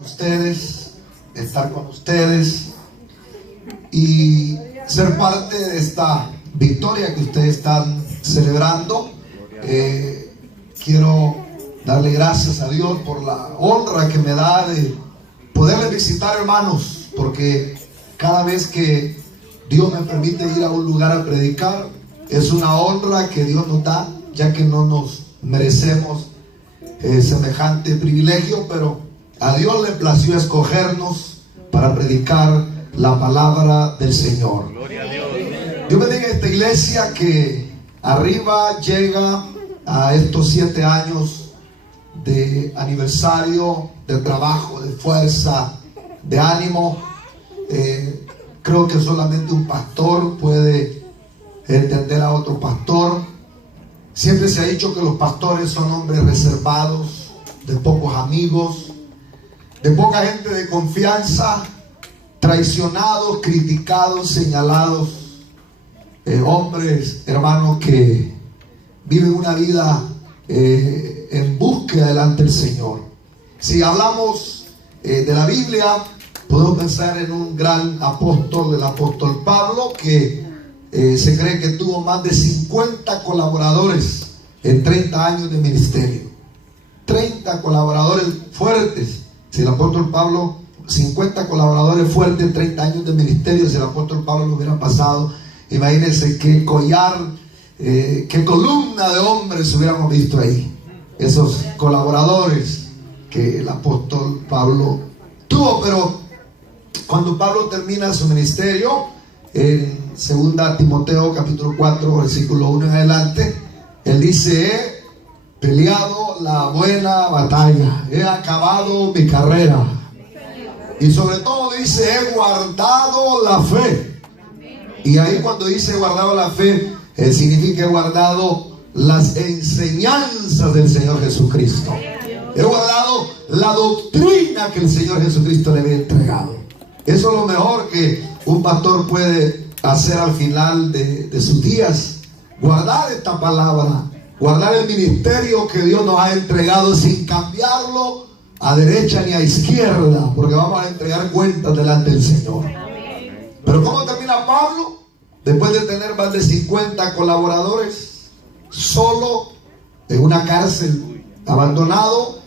Ustedes, estar con ustedes y ser parte de esta victoria que ustedes están celebrando. Quiero darle gracias a Dios por la honra que me da de poderles visitar, hermanos, porque cada vez que Dios me permite ir a un lugar a predicar, es una honra que Dios nos da, ya que no nos merecemos semejante privilegio, pero a Dios le plació escogernos para predicar la palabra del Señor. Gloria a Dios. Dios bendiga a esta iglesia que arriba llega a estos 7 años de aniversario, de trabajo, de fuerza, de ánimo. Creo que solamente un pastor puede entender a otro pastor. Siempre se ha dicho que los pastores son hombres reservados, de pocos amigos, de poca gente de confianza, traicionados, criticados, señalados, hombres, hermanos, que viven una vida en búsqueda delante del Señor. Si hablamos de la Biblia, podemos pensar en un gran apóstol, el apóstol Pablo, que se cree que tuvo más de 50 colaboradores en 30 años de ministerio. 30 colaboradores fuertes. Si el apóstol Pablo, 50 colaboradores fuertes en 30 años de ministerio, si el apóstol Pablo lo hubiera pasado, imagínense qué collar, qué columna de hombres hubiéramos visto ahí. Esos colaboradores que el apóstol Pablo tuvo. Pero cuando Pablo termina su ministerio, en 2 Timoteo capítulo 4, versículo 1 en adelante, él dice: he peleado la buena batalla, he acabado mi carrera, y sobre todo dice, he guardado la fe. Y ahí cuando dice guardado la fe, significa he guardado las enseñanzas del Señor Jesucristo. He guardado la doctrina que el Señor Jesucristo le había entregado. Eso es lo mejor que un pastor puede hacer al final de sus días: guardar esta palabra, guardar el ministerio que Dios nos ha entregado sin cambiarlo a derecha ni a izquierda, porque vamos a entregar cuentas delante del Señor. Pero ¿cómo termina Pablo? Después de tener más de 50 colaboradores, solo en una cárcel, abandonado,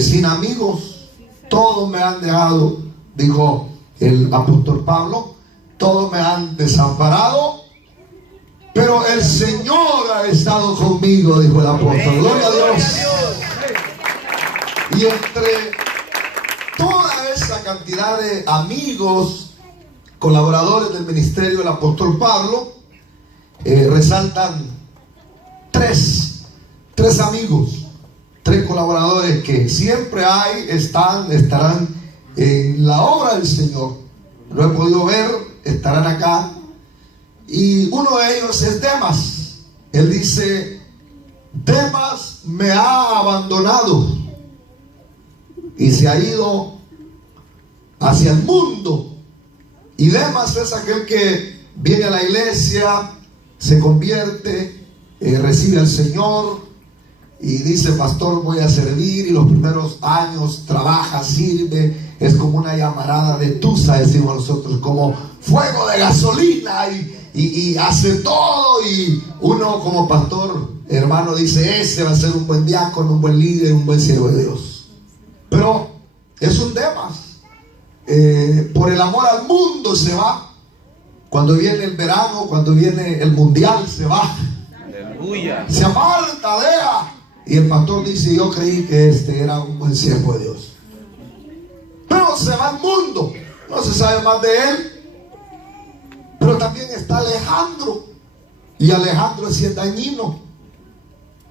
sin amigos. Todos me han dejado, dijo el apóstol Pablo, todos me han desamparado, pero el Señor ha estado conmigo, dijo el apóstol. Gloria a Dios. Y entre toda esa cantidad de amigos, colaboradores del ministerio del apóstol Pablo, resaltan tres amigos, 3 colaboradores que siempre hay, estarán en la obra del Señor. Lo he podido ver, estarán acá. Y uno de ellos es Demas. Él dice: Demas me ha abandonado y se ha ido hacia el mundo. Y Demas es aquel que viene a la iglesia, se convierte, recibe al Señor y dice: pastor, voy a servir. Y los primeros años trabaja, sirve, es como una llamarada de tusa, decimos nosotros, como fuego de gasolina, y hace todo. Y uno como pastor, hermano, dice: ese va a ser un buen diácono, un buen líder, un buen siervo de Dios. Pero es un Demas. Por el amor al mundo se va. Cuando viene el verano, cuando viene el mundial, se va. Aleluya. Se aparta, deja. Y el pastor dice: yo creí que este era un buen siervo de Dios. Pero se va al mundo, no se sabe más de él. Pero también está Alejandro. Y Alejandro es dañino,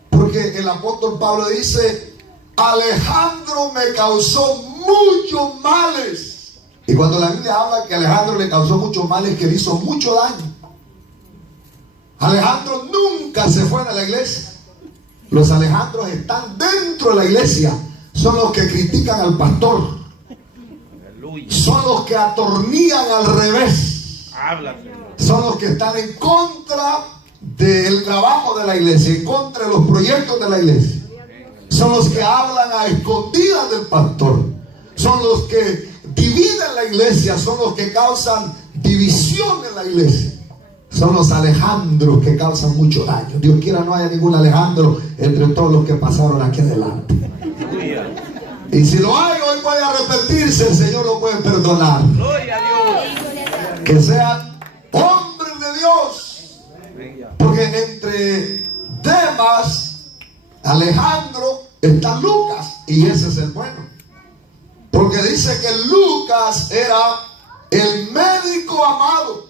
porque el apóstol Pablo dice: Alejandro me causó muchos males. Y cuando la Biblia habla que Alejandro le causó muchos males, que le hizo mucho daño. Alejandro nunca se fue de la iglesia. Los Alejandros están dentro de la iglesia. Son los que critican al pastor. Son los que atornillan al revés. Son los que están en contra del trabajo de la iglesia, en contra de los proyectos de la iglesia. Son los que hablan a escondidas del pastor. son los que dividen la iglesia, son los que causan división en la iglesia. Son los Alejandros que causan mucho daño. Dios quiera no haya ningún Alejandro entre todos los que pasaron aquí adelante. Y si lo hay, hoy puede arrepentirse, el Señor lo puede perdonar. Gloria a Dios. Que sean hombres de Dios. Porque entre Demas, Alejandro, está Lucas. Y ese es el bueno. Porque dice que Lucas era el médico amado.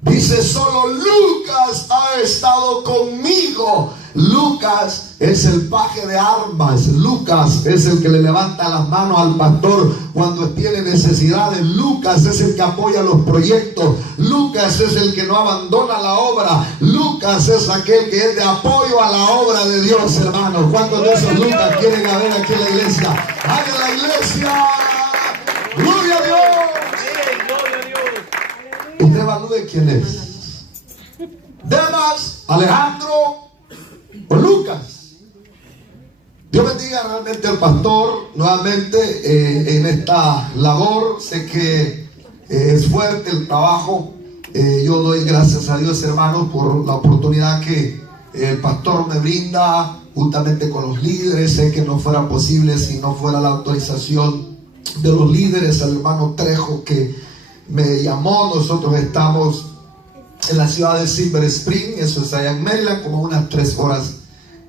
Dice, solo Lucas ha estado conmigo. Lucas es el paje de armas. Lucas es el que le levanta las manos al pastor cuando tiene necesidades. Lucas es el que apoya los proyectos. Lucas es el que no abandona la obra. Lucas es aquel que es de apoyo a la obra de Dios, hermanos. ¿Cuántos de esos Lucas quieren haber aquí en la iglesia? ¡Hay en la iglesia! ¡Gloria a Dios! Usted evalúe quién es. Demas, Alejandro o Lucas. Dios bendiga realmente al pastor nuevamente en esta labor. Sé que es fuerte el trabajo. Yo doy gracias a Dios, hermanos, por la oportunidad que el pastor me brinda juntamente con los líderes. Sé que no fuera posible si no fuera la autorización de los líderes, el hermano Trejo que me llamó. Nosotros estamos en la ciudad de Silver Spring, eso es allá en Maryland, como unas 3 horas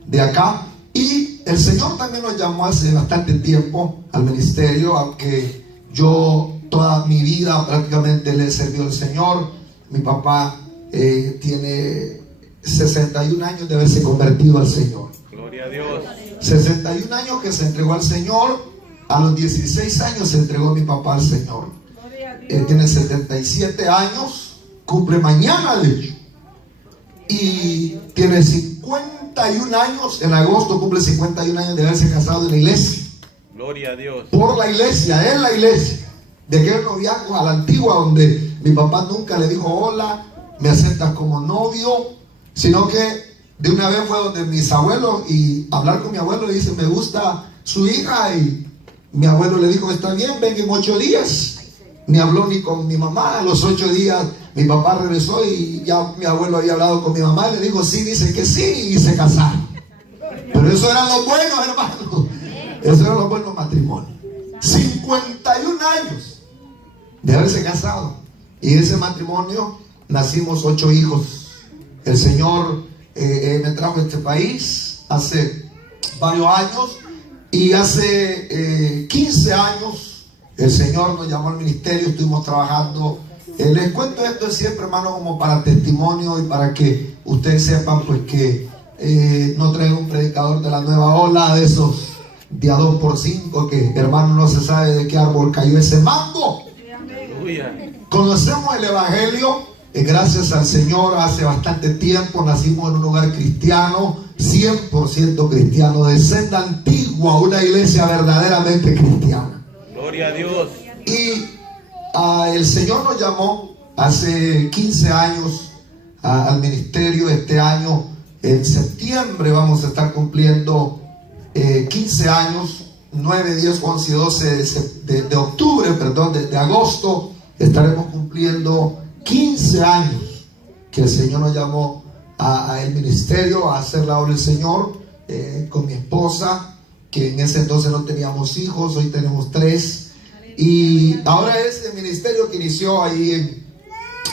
de acá. Y el Señor también nos llamó hace bastante tiempo al ministerio, aunque yo toda mi vida prácticamente le he servido al Señor. Mi papá tiene 61 años de haberse convertido al Señor. Gloria a Dios. 61 años que se entregó al Señor. A los 16 años se entregó mi papá al Señor. Él tiene 77 años, cumple mañana de hecho, y tiene 51 años, en agosto cumple 51 años de haberse casado en la iglesia. Gloria a Dios. Por la iglesia, en la iglesia, de aquel noviazgo a la antigua, donde mi papá nunca le dijo hola, me aceptas como novio, sino que de una vez fue donde mis abuelos y hablar con mi abuelo, le dice, me gusta su hija, y mi abuelo le dijo, está bien, venga en 8 días. Ni habló ni con mi mamá. A los 8 días mi papá regresó y ya mi abuelo había hablado con mi mamá. Le dijo, sí, dice que sí, y se casaron. Pero eso eran los buenos, hermanos. Eso eran los buenos matrimonios. 51 años de haberse casado. Y de ese matrimonio nacimos 8 hijos. El Señor me trajo a este país hace varios años. Y hace 15 años el Señor nos llamó al ministerio, estuvimos trabajando. Les cuento esto siempre, hermano, como para testimonio y para que ustedes sepan pues que no traigo un predicador de la nueva ola, de esos de a 2x5, que hermano no se sabe de qué árbol cayó ese mango. Conocemos el evangelio, gracias al Señor. Hace bastante tiempo nacimos en un hogar cristiano, 100% cristiano, de senda antigua, una iglesia verdaderamente cristiana. Gloria a Dios. Y el Señor nos llamó hace 15 años al ministerio. Este año, en septiembre, vamos a estar cumpliendo 15 años, 9, 10, 11 y 12 de octubre, perdón, de agosto, estaremos cumpliendo 15 años que el Señor nos llamó al ministerio, a hacer la obra del Señor, con mi esposa, que en ese entonces no teníamos hijos, hoy tenemos 3. Y ahora este ministerio que inició ahí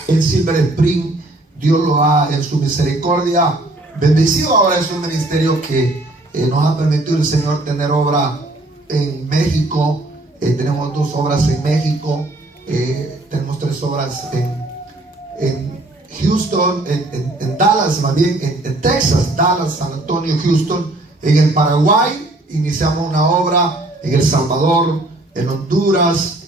en Silver Spring, Dios lo ha en su misericordia bendecido. Ahora es un ministerio que nos ha permitido el Señor tener obra en México. Tenemos 2 obras en México, tenemos 3 obras en Houston, en Dallas, más bien en Texas, Dallas, San Antonio, Houston. En el Paraguay iniciamos una obra, en El Salvador, en Honduras,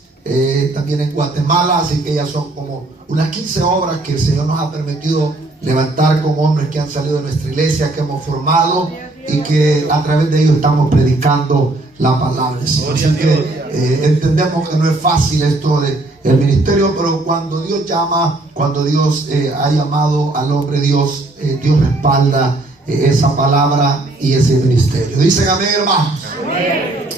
también en Guatemala. Así que ya son como unas 15 obras que el Señor nos ha permitido levantar con hombres que han salido de nuestra iglesia, que hemos formado y que a través de ellos estamos predicando la palabra del Señor. Así que entendemos que no es fácil esto del ministerio, pero cuando Dios llama, cuando Dios ha llamado al hombre, Dios respalda esa palabra y ese ministerio. Dicen amén, hermanos. Amén.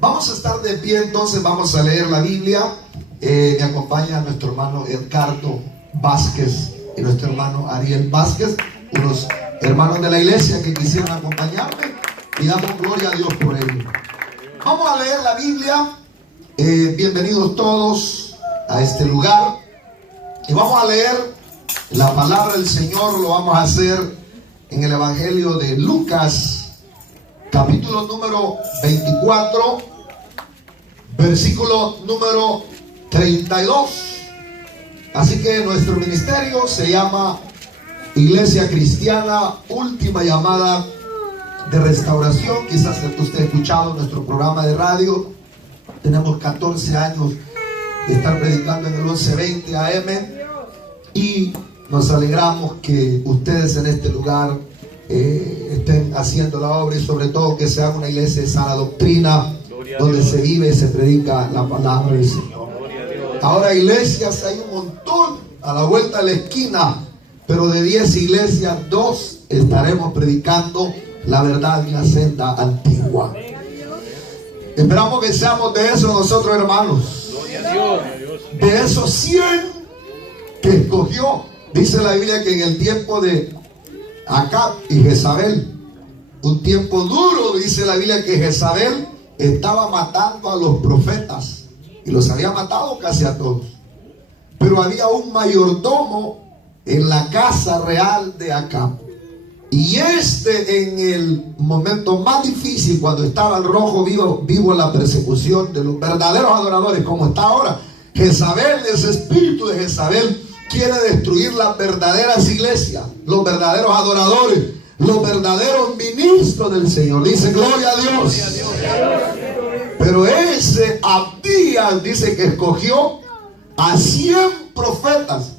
Vamos a estar de pie, entonces vamos a leer la Biblia. Me acompaña nuestro hermano Edgardo Vázquez y nuestro hermano Ariel Vázquez, unos hermanos de la iglesia que quisieron acompañarme, y damos gloria a Dios por ello. Vamos a leer la Biblia. Bienvenidos todos a este lugar y vamos a leer la palabra del Señor. Lo vamos a hacer en el Evangelio de Lucas, capítulo número 24, versículo número 32. Así que nuestro ministerio se llama Iglesia Cristiana Última Llamada de Restauración. Quizás usted ha escuchado nuestro programa de radio. Tenemos 14 años de estar predicando en el 1120 AM y nos alegramos que ustedes en este lugar estén haciendo la obra, y sobre todo que sea una iglesia de sana doctrina, donde se vive y se predica la palabra del Señor. Ahora iglesias hay un montón a la vuelta de la esquina, pero de 10 iglesias, 2 estaremos predicando la verdad en la senda antigua. Esperamos que seamos de esos nosotros, hermanos. De esos 100 que escogió. Dice la Biblia que en el tiempo de Acab y Jezabel, un tiempo duro, dice la Biblia que Jezabel estaba matando a los profetas y los había matado casi a todos. Pero había un mayordomo en la casa real de Acab. Y en el momento más difícil, cuando estaba el rojo vivo en la persecución de los verdaderos adoradores, como está ahora, Jezabel, ese espíritu de Jezabel quiere destruir las verdaderas iglesias, los verdaderos adoradores, los verdaderos ministros del Señor. Dice gloria a Dios. Pero ese Abdías dice que escogió a 100 profetas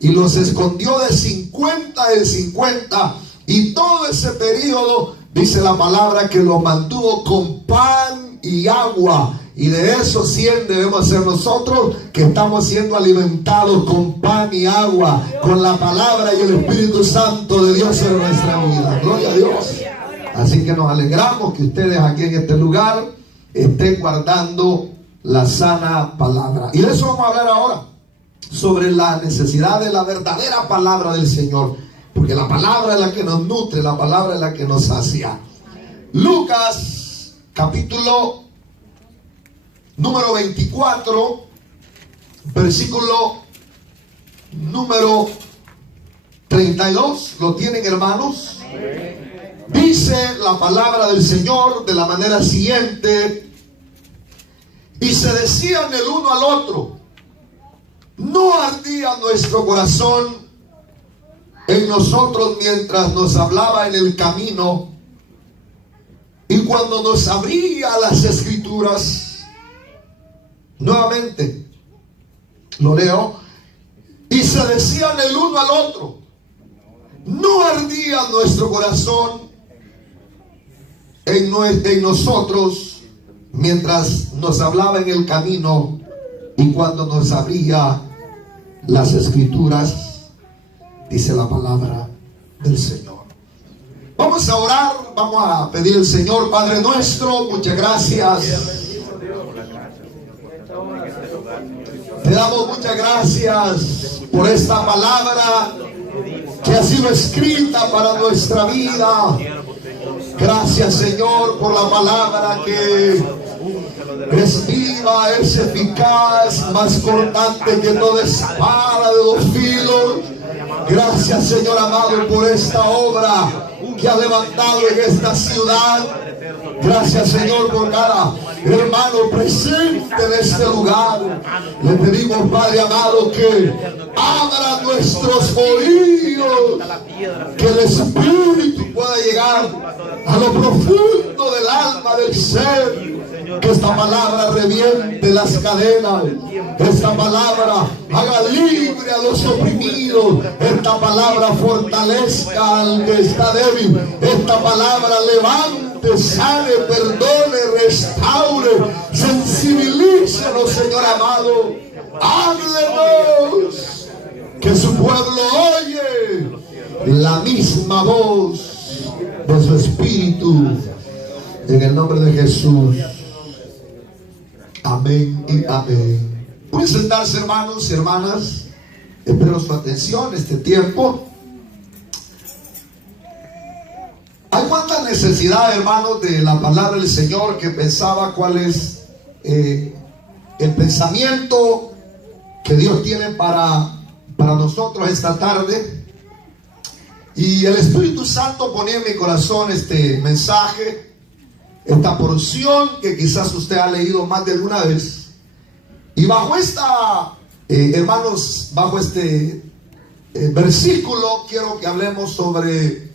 y los escondió de 50 en 50. Y todo ese periodo, dice la palabra, que lo mantuvo con pan y agua. Y de esos 100 debemos ser nosotros, que estamos siendo alimentados con pan y agua, con la palabra y el Espíritu Santo de Dios en nuestra vida. Gloria a Dios. Así que nos alegramos que ustedes aquí en este lugar estén guardando la sana palabra. Y de eso vamos a hablar ahora, sobre la necesidad de la verdadera palabra del Señor. Porque la palabra es la que nos nutre, la palabra es la que nos sacia. Lucas, capítulo número 24, versículo número 32. ¿Lo tienen, hermanos? Dice la palabra del Señor de la manera siguiente: y se decían el uno al otro, ¿no ardía nuestro corazón en nosotros mientras nos hablaba en el camino y cuando nos abría las escrituras? Nuevamente lo leo: y se decían el uno al otro, ¿no ardía nuestro corazón en nosotros mientras nos hablaba en el camino y cuando nos abría las escrituras? Dice la palabra del Señor. Vamos a orar, vamos a pedir al Señor. Padre nuestro, muchas gracias. Te damos muchas gracias por esta palabra que ha sido escrita para nuestra vida. Gracias, Señor, por la palabra que es viva, es eficaz, más cortante que toda espada de 2 filos. Gracias, Señor amado, por esta obra que ha levantado en esta ciudad. Gracias, Señor, por cada hermano presente en este lugar. Le pedimos, Padre amado, que abra nuestros oídos, que el Espíritu pueda llegar a lo profundo del alma del ser. Que esta palabra reviente las cadenas. Esta palabra haga libre a los oprimidos. Esta palabra fortalezca al que está débil. Esta palabra levante, sane, perdone, restaure, sensibilícenos, Señor amado. Háblenos, que su pueblo oye la misma voz de su Espíritu. En el nombre de Jesús. Amén y amén. Pueden sentarse, hermanos y hermanas. Espero su atención este tiempo. Hay cuánta necesidad, hermanos, de la palabra del Señor, que pensaba cuál es el pensamiento que Dios tiene para nosotros esta tarde. Y el Espíritu Santo ponía en mi corazón este mensaje, esta porción que quizás usted ha leído más de alguna vez. Y bajo esta, hermanos, bajo este versículo, quiero que hablemos sobre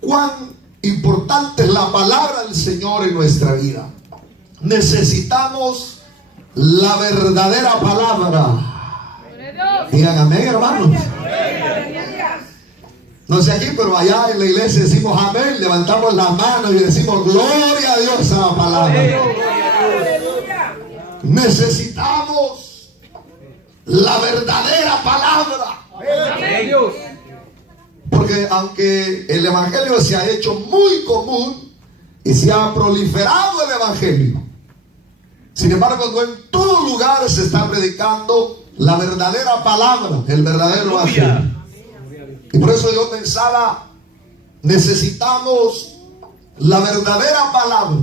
cuán importante es la palabra del Señor en nuestra vida. Necesitamos la verdadera palabra. Digan amén, hermanos. No sé aquí, pero allá en la iglesia decimos amén, levantamos las manos y decimos gloria a Dios a la palabra. Necesitamos la verdadera palabra. Porque aunque el evangelio se ha hecho muy común y se ha proliferado el evangelio, sin embargo no en todo lugar se está predicando la verdadera palabra, el verdadero evangelio. Y por eso yo pensaba, necesitamos la verdadera palabra.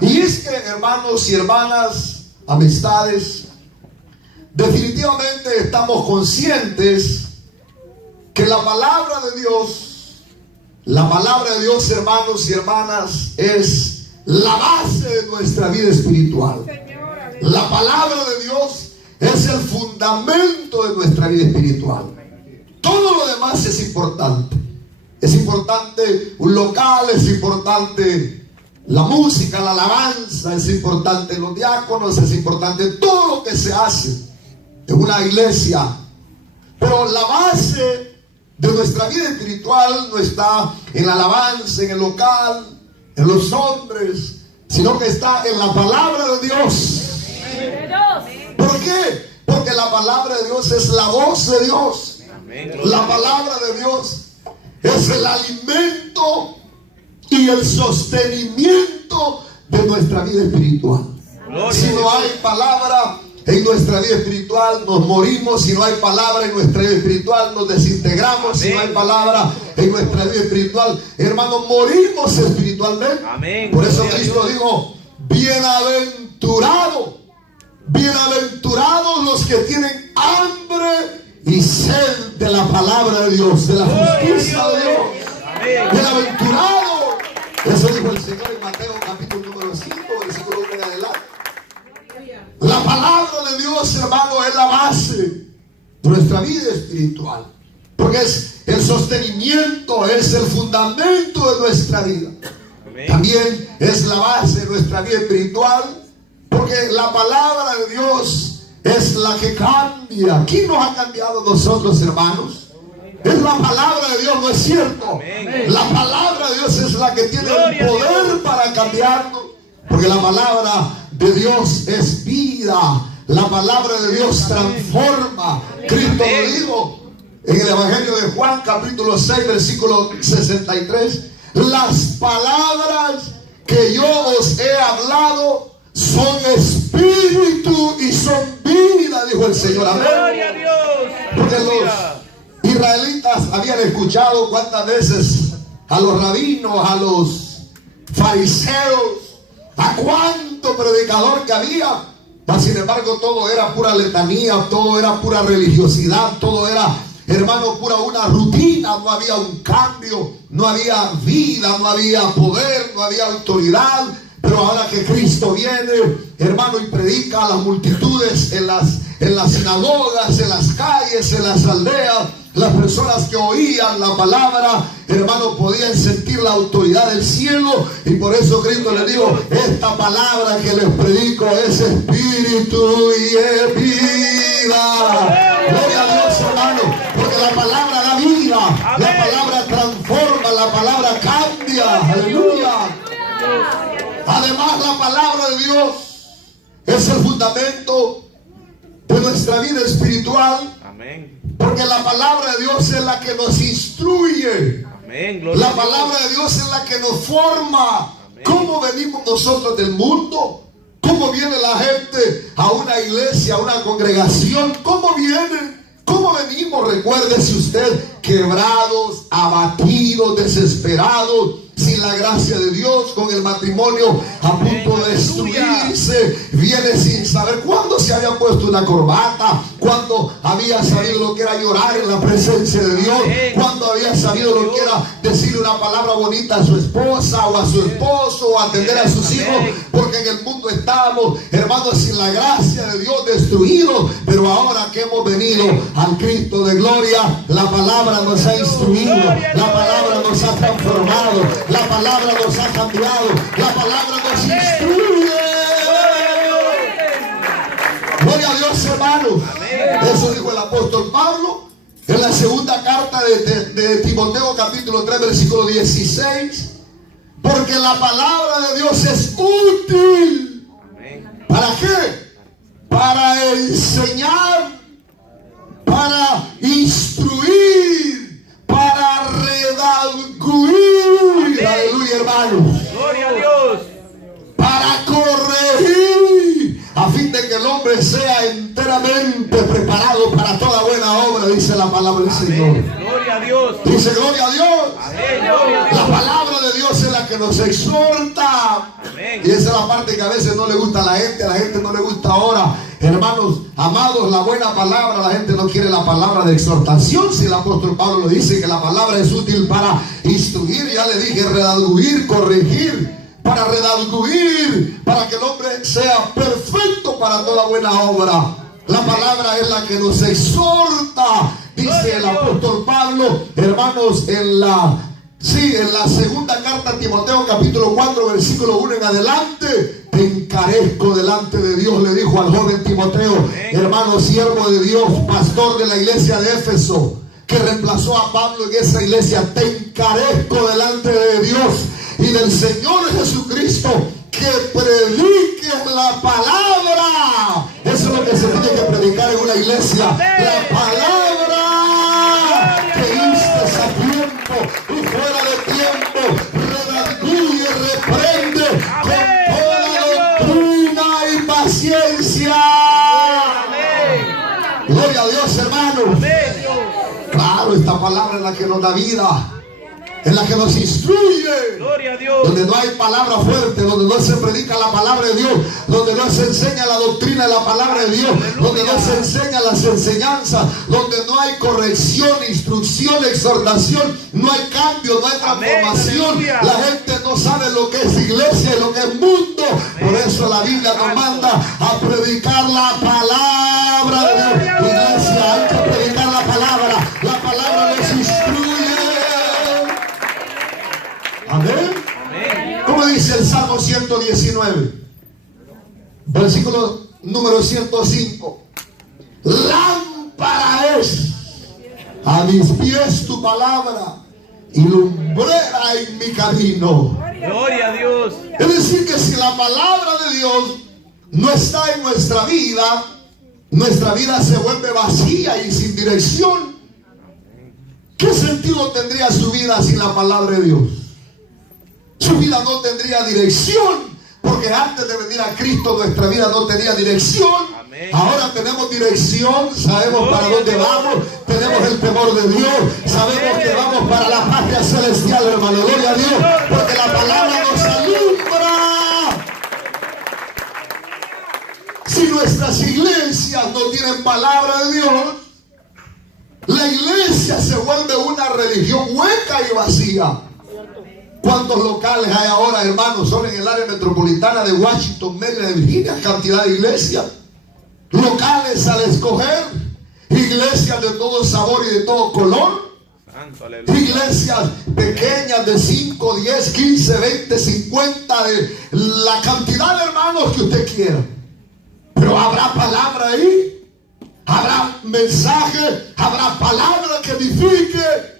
Y es que, hermanos y hermanas, amistades, definitivamente estamos conscientes que la palabra de Dios, hermanos y hermanas, es la base de nuestra vida espiritual. La palabra de Dios es el fundamento de nuestra vida espiritual. Todo lo demás es importante. Es importante un local, es importante la música, la alabanza, es importante los diáconos, es importante todo lo que se hace en una iglesia. Pero la base de nuestra vida espiritual no está en la alabanza, en el local, en los hombres, sino que está en la palabra de Dios. ¿Por qué? Porque la palabra de Dios es la voz de Dios. La palabra de Dios es el alimento y el sostenimiento de nuestra vida espiritual. Si no hay palabra en nuestra vida espiritual, nos morimos. Si no hay palabra en nuestra vida espiritual, nos desintegramos. Si no hay palabra en nuestra vida espiritual, hermanos, morimos espiritualmente. Por eso Cristo dijo: bienaventurados los que tienen hambre y sed de la palabra de Dios, de la justicia de Dios. Bienaventurado. Eso dijo el Señor en Mateo capítulo número 5, versículo 1 en adelante. La palabra de Dios, hermano, es la base de nuestra vida espiritual, porque es el sostenimiento, es el fundamento de nuestra vida. También es la base de nuestra vida espiritual, porque la palabra de Dios es la que cambia. ¿Quién nos ha cambiado nosotros, hermanos? Es la palabra de Dios, ¿no es cierto? La palabra de Dios es la que tiene el poder para cambiarnos, porque la palabra de Dios es vida. La palabra de Dios transforma. Cristo lo dijo en el Evangelio de Juan capítulo 6 versículo 63: las palabras que yo os he hablado son espíritu y son vida, dijo el Señor. Amén. Gloria a Dios. Porque los israelitas habían escuchado cuántas veces a los rabinos, a los fariseos, a cuánto predicador que había. Mas sin embargo todo era pura letanía, todo era pura religiosidad, todo era, hermano, pura una rutina. No había un cambio, no había vida, no había poder, no había autoridad. Pero ahora que Cristo viene, hermano, y predica a las multitudes en las sinagogas, en las calles, en las aldeas, las personas que oían la palabra, hermano, podían sentir la autoridad del cielo. Y por eso Cristo les dijo: esta palabra que les predico es espíritu y es vida. Gloria a Dios, hermano, porque la palabra da vida, la palabra transforma, la palabra cambia. Aleluya. Además, la palabra de Dios es el fundamento de nuestra vida espiritual. Amén. Porque la palabra de Dios es la que nos instruye. Amén. La palabra de Dios es la que nos forma. ¿Cómo venimos nosotros del mundo? ¿Cómo ¿Cómo viene la gente a una iglesia, a una congregación? ¿Cómo vienen? ¿Cómo venimos? Recuérdese usted, quebrados, abatidos, desesperados, sin la gracia de Dios, con el matrimonio a punto de destruirse. Viene sin saber cuándo se había puesto una corbata, cuándo había sabido lo que era llorar en la presencia de Dios, cuándo había sabido lo que era decirle una palabra bonita a su esposa o a su esposo o atender a sus hijos, porque en el mundo estábamos, hermanos, sin la gracia de Dios, destruidos. Pero ahora que hemos venido al Cristo de gloria, la palabra nos ha instruido, la palabra nos ha transformado, la palabra nos ha cambiado, la palabra nos instruye. Gloria a Dios, hermanos. Eso dijo el apóstol Pablo en la segunda carta de Timoteo, capítulo 3, versículo 16. Porque la palabra de Dios es útil. ¿Para qué? Para enseñar, para instruir, para redarguir. Aleluya, hermanos. Gloria a Dios. Para corregir, a fin de que el hombre sea enteramente preparado para toda buena obra, dice la palabra del Señor. Gloria a Dios. Dice gloria a Dios. Amén. Gloria a Dios. La palabra de Dios es la que nos exhorta. Amén. Y esa es la parte que a veces no le gusta a la gente no le gusta ahora. Hermanos, amados, la buena palabra, la gente no quiere la palabra de exhortación. Si el apóstol Pablo lo dice, que la palabra es útil para instruir, ya le dije, redarguir, corregir, para redarguir, para que el hombre sea perfecto para toda buena obra. La palabra es la que nos exhorta, dice el apóstol Pablo, hermanos, en la segunda carta a Timoteo, capítulo 4, versículo 1 en adelante. Te encarezco delante de Dios, le dijo al joven Timoteo, hermano, siervo de Dios, pastor de la iglesia de Éfeso, que reemplazó a Pablo en esa iglesia. Te encarezco delante de Dios y del Señor Jesucristo, que prediques la palabra. Eso es lo que se tiene que predicar en una iglesia. La palabra, que instes a tiempo y fuera de tiempo, redarguye, reprende con toda doctrina y paciencia. Gloria a Dios, hermanos. Claro, esta palabra es la que nos da vida, en la que nos instruye. Gloria a Dios. Donde no hay palabra fuerte, donde no se predica la palabra de Dios, donde no se enseña la doctrina de la palabra de Dios, donde no se enseña las enseñanzas, donde no hay corrección, instrucción, exhortación, no hay cambio, no hay transformación. La gente no sabe lo que es iglesia y lo que es mundo. Por eso la Biblia nos manda a predicar la palabra de Dios. Iglesia, hay que predicar la palabra. La palabra nos instruye. Amén. ¿Cómo dice el Salmo 119? Versículo número 105. Lámpara es a mis pies tu palabra y lumbrera en mi camino. Gloria a Dios. Es decir, que si la palabra de Dios no está en nuestra vida se vuelve vacía y sin dirección. ¿Qué sentido tendría su vida sin la palabra de Dios? Su vida no tendría dirección, porque antes de venir a Cristo nuestra vida no tenía dirección. Amén. Ahora tenemos dirección, sabemos para dónde vamos, tenemos el temor de Dios, sabemos que vamos para la patria celestial, hermano. Gloria a Dios, porque la palabra nos alumbra. Si nuestras iglesias no tienen palabra de Dios, la iglesia se vuelve una religión hueca y vacía. ¿Cuántos locales hay ahora, hermanos? Son en el área metropolitana de Washington, Maryland, Virginia, cantidad de iglesias. Locales al escoger, iglesias de todo sabor y de todo color. Iglesias pequeñas de 5, 10, 15, 20, 50, de la cantidad de hermanos que usted quiera. Pero habrá palabra ahí, habrá mensaje, habrá palabra que edifique.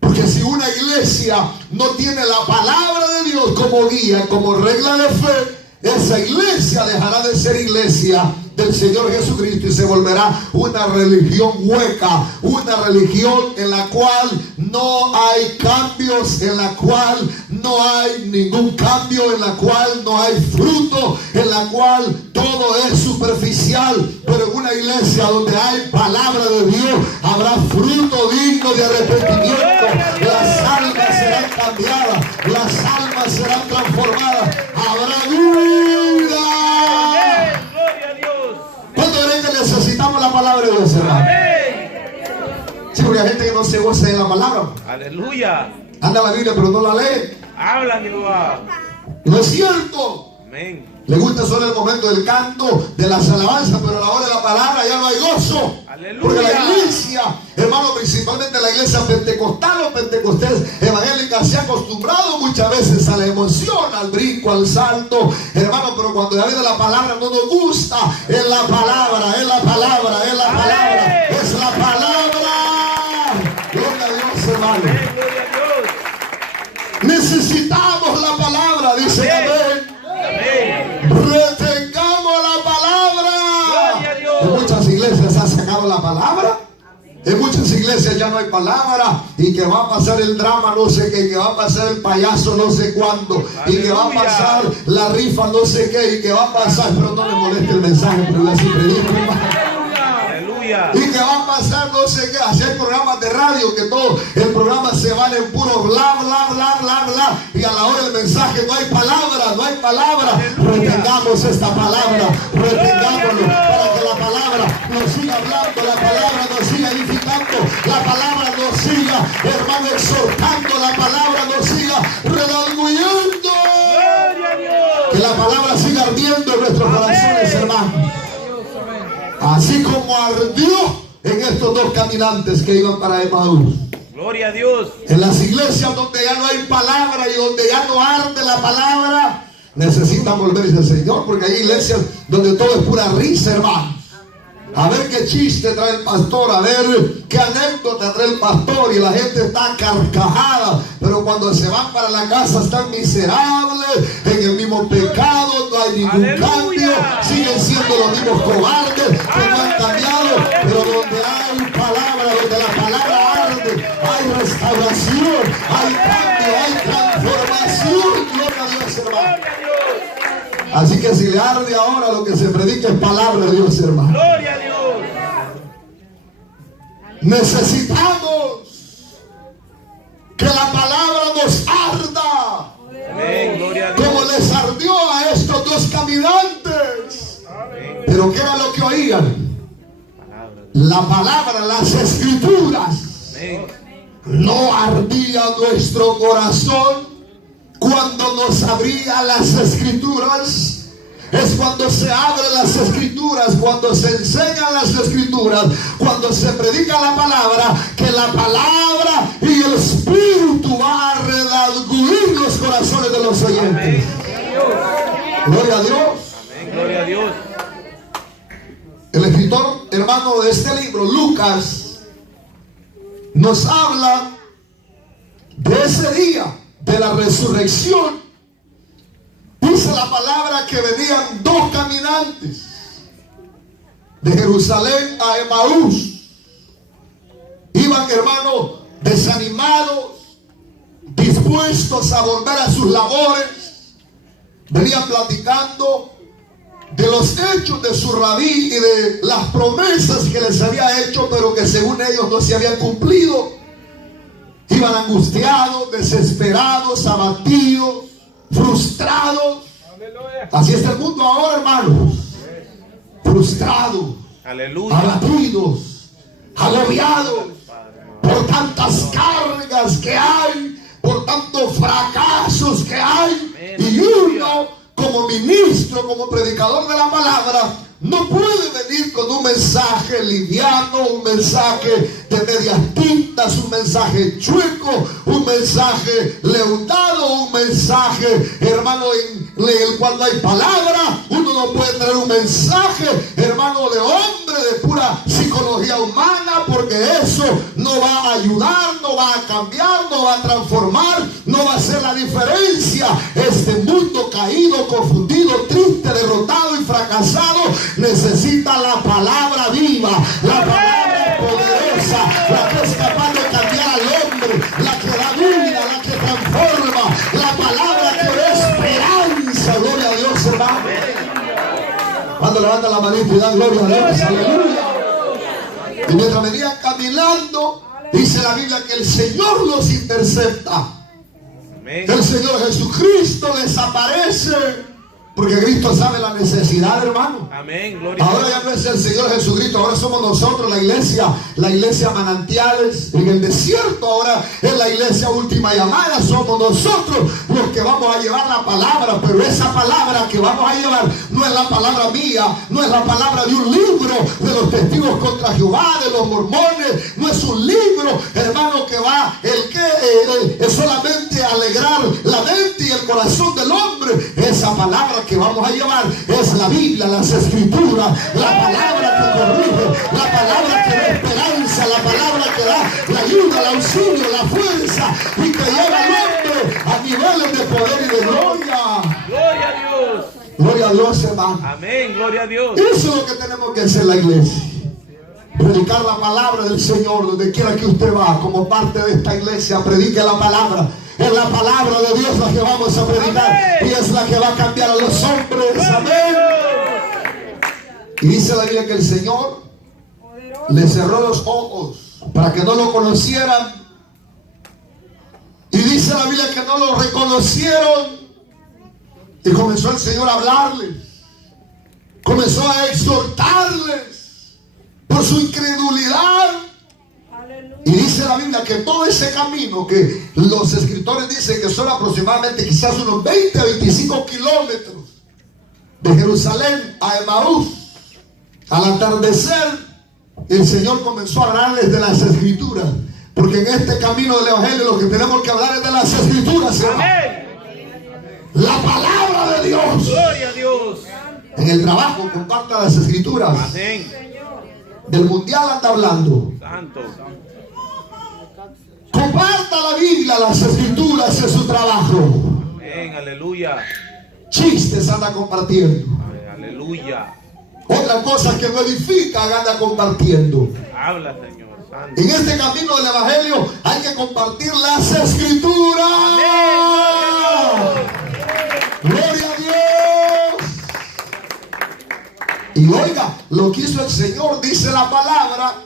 Porque si una iglesia no tiene la palabra de Dios como guía, como regla de fe, esa iglesia dejará de ser iglesia del Señor Jesucristo y se volverá una religión hueca, una religión en la cual no hay cambios, en la cual no hay ningún cambio, en la cual no hay fruto, en la cual todo es superficial. Pero en una iglesia donde hay palabra de Dios, habrá fruto digno de arrepentimiento. Las almas serán cambiadas, las almas serán transformadas, habrá vida. Gloria a Dios. ¿Cuánto creen que necesitamos la palabra de Dios, hermano? Sí, porque hay gente que no se goza de la palabra. Aleluya. Anda la Biblia pero no la lee. Habla, Jehová. No es cierto. Amén. Le gusta solo el momento del canto, de las alabanzas, pero a la hora de la palabra ya no hay gozo. Aleluya. Porque la iglesia, hermano, principalmente la iglesia pentecostal o pentecostés evangélica, se ha acostumbrado muchas veces a la emoción, al brinco, al salto, hermano, pero cuando ya viene la palabra no nos gusta. Es la palabra, es la palabra, es la palabra, es la palabra. Gloria a Dios, hermano. Amén. Gloria a Dios. Necesitamos la palabra, dice amén. Amén. Retengamos la palabra. Gloria a Dios. En muchas iglesias han sacado la palabra. En muchas iglesias ya no hay palabra. Y que va a pasar el drama no sé qué. Y que va a pasar el payaso no sé cuándo. Y que va a pasar la rifa no sé qué. Y que va a pasar, pero no me moleste el mensaje, pero yo así predico, hermano. Aleluya. Y que va a pasar no sé qué. Así hay programas de radio que todo el programa se vale en puro bla, bla, bla, bla, bla. Y a la hora del mensaje no hay palabra, no hay palabra. Retengamos esta palabra, retengámoslo para que la palabra nos siga hablando, la palabra nos siga edificando, la palabra nos siga, hermano, exhortando, la palabra nos siga redarguyendo. Gloria a Dios. Que la palabra siga ardiendo en nuestros corazones, hermano. Así como ardió en estos dos caminantes que iban para Emaús. Gloria a Dios. En las iglesias donde ya no hay palabra y donde ya no arde la palabra, necesitan volverse al Señor, porque hay iglesias donde todo es pura risa, hermano. A ver qué chiste trae el pastor, a ver qué anécdota trae el pastor, y la gente está carcajada, pero cuando se van para la casa están miserables, en el mismo pecado, no hay ningún cambio, siguen siendo los mismos cobardes que no han cambiado. Pero donde hay palabra, donde la palabra arde, hay restauración, hay cambio, hay transformación. Gloria a Dios, hermano. Así que si le arde ahora, lo que se predica es palabra de Dios, hermano. Gloria a Dios. Necesitamos que la palabra nos arda. Amén. Gloria a Dios. Como les ardió a estos dos caminantes. Amén. Pero ¿qué era lo que oían? La palabra, las escrituras. Amén. No ardía nuestro corazón cuando nos abría las escrituras. Es cuando se abren las escrituras, cuando se enseñan las escrituras, cuando se predica la palabra, que la palabra y el Espíritu va a redarguir los corazones de los oyentes. Gloria a Dios. Amén. Gloria a Dios. El escritor, hermano, de este libro, Lucas, nos habla de ese día de la resurrección. Dice la palabra que venían dos caminantes de Jerusalén a Emaús. Iban, hermano, desanimados, dispuestos a volver a sus labores. Venían platicando de los hechos de su rabí y de las promesas que les había hecho, pero que según ellos no se habían cumplido. Iban angustiados, desesperados, abatidos, frustrados. Así está el mundo ahora, hermanos. Frustrados, Aleluya. abatidos, agobiados por tantas cargas que hay, por tantos fracasos que hay. Y uno, como ministro, como predicador de la palabra, no puede venir con un mensaje liviano, un mensaje de medias tintas, un mensaje chueco, un mensaje leudado, un mensaje, hermano, en el cual no hay palabra. Uno no puede traer un mensaje, hermano, de hombre, de pura psicología humana, porque eso no va a ayudar, no va a cambiar, no va a transformar, no va a hacer la diferencia. Este mundo caído, confundido, triste, derrotado y fracasado necesita la palabra viva, la palabra poderosa, la que es capaz de cambiar al hombre, la que da vida, la que transforma, la cuando levanta la manita y da gloria a Dios? Aleluya. Y mientras venían caminando, dice la Biblia que el Señor los intercepta. El Señor Jesucristo les aparece. Porque Cristo sabe la necesidad, hermano. Amén. Gloria Ahora a Dios. ya no es el Señor Jesucristo, ahora somos nosotros, la iglesia Manantiales en el desierto. Ahora es la iglesia Última Llamada. Somos nosotros los que vamos a llevar la palabra. Pero esa palabra que vamos a llevar no es la palabra mía, no es la palabra de un libro de los testigos contra Jehová, de los mormones. No es un libro, hermano, que va es solamente alegrar la mente y el corazón del hombre. Esa palabra que vamos a llevar es la Biblia, las Escrituras, la palabra que corrige, la palabra que da esperanza, la palabra que da la ayuda, el auxilio, la fuerza y que lleva al hombre a niveles de poder y de gloria. Gloria a Dios. Gloria a Dios, hermano. Amén. Gloria a Dios. Eso es lo que tenemos que hacer en la iglesia. Predicar la palabra del Señor donde quiera que usted va. Como parte de esta iglesia, predique la palabra. Es la palabra de Dios la que vamos a predicar. Amén. Y es la que va a cambiar a los hombres. Amén. Y dice la Biblia que el Señor le cerró los ojos para que no lo conocieran. Y dice la Biblia que no lo reconocieron. Y comenzó el Señor a hablarles. Comenzó a exhortarles por su incredulidad. Y dice la Biblia que todo ese camino, que los escritores dicen que son aproximadamente quizás unos 20 a 25 kilómetros de Jerusalén a Emaús, al atardecer, el Señor comenzó a hablarles de las Escrituras. Porque en este camino del Evangelio lo que tenemos que hablar es de las Escrituras. Amén. La palabra de Dios. Gloria a Dios. En el trabajo comparta las Escrituras. Amén. Del mundial anda hablando. Santo. Comparta la Biblia, las Escrituras en su trabajo. Amén. Aleluya. Chistes anda compartiendo. Aleluya. Otra cosa que no edifica anda compartiendo. Habla, Señor. Santo. En este camino del Evangelio hay que compartir las Escrituras. Amén. Gloria a Dios. Y oiga, lo que hizo el Señor, dice la palabra,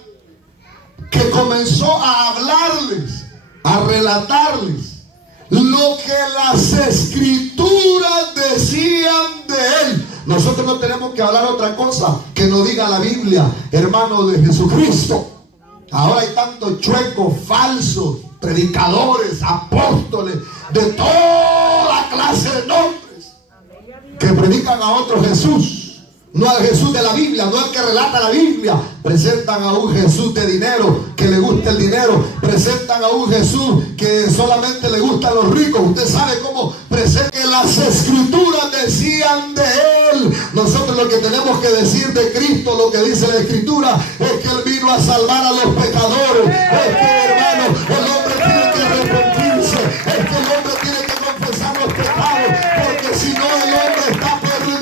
que comenzó a hablarles, a relatarles lo que las Escrituras decían de Él. Nosotros no tenemos que hablar otra cosa que no diga la Biblia, hermano, de Jesucristo. Ahora hay tantos chuecos, falsos, predicadores, apóstoles, de toda clase de nombres, que predican a otro Jesús. No al Jesús de la Biblia, no al que relata la Biblia. Presentan a un Jesús de dinero, que le gusta el dinero. Presentan a un Jesús que solamente le gustan los ricos. Usted sabe cómo presentan, que las Escrituras decían de Él. Nosotros lo que tenemos que decir de Cristo, lo que dice la Escritura, es que Él vino a salvar a los pecadores. Es que, hermano, el hombre tiene que arrepentirse. Es que el hombre tiene que confesar los pecados. Porque si no, el hombre está perdido.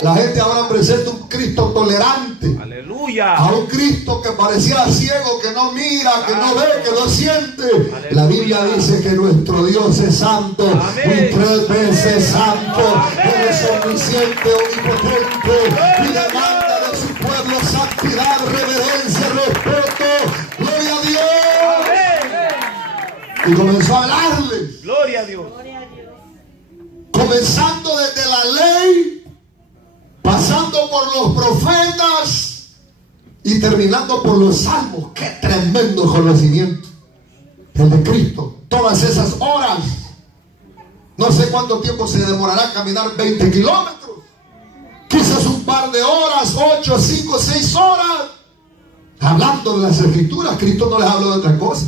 La gente ahora presenta un Cristo tolerante. Aleluya. A un Cristo que parecía ciego, que no mira, que no ve, que no siente. Aleluya. La Biblia dice que nuestro Dios es santo. Amén. Y 3 veces santo. Él es omnisciente, omnipotente. Y demanda de su pueblo santidad, reverencia, respeto. Gloria a Dios. Amén. Y comenzó a hablarles. Gloria a Dios. Comenzando desde la ley, pasando por los profetas y terminando por los salmos. ¡Qué tremendo conocimiento! El de Cristo. Todas esas horas. No sé cuánto tiempo se demorará caminar 20 kilómetros. Quizás un par de horas, 8, 5, 6 horas. Hablando de las Escrituras. Cristo no les habló de otra cosa.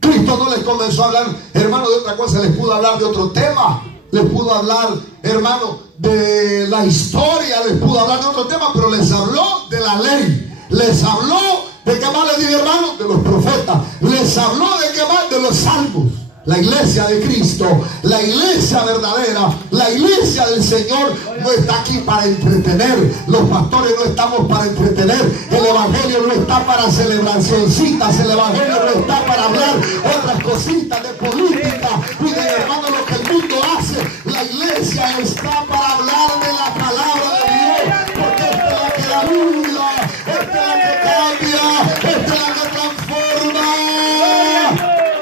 Cristo no les comenzó a hablar, hermano, de otra cosa. Les pudo hablar de otro tema. Les pudo hablar, hermano, de la historia. Les pudo hablar de otro tema, pero les habló de la ley. Les habló de qué más les dije, hermano, de los profetas. Les habló de qué más, de los salmos. La iglesia de Cristo, la iglesia verdadera, la iglesia del Señor no está aquí para entretener. Los pastores no estamos para entretener. El evangelio no está para celebracioncitas. El evangelio no está para hablar otras cositas de política y de, hermano, lo que el mundo hace. La iglesia iglesia está para hablar de la palabra de Dios, porque esta es la que da vida, esta es la que cambia, esta es la que transforma.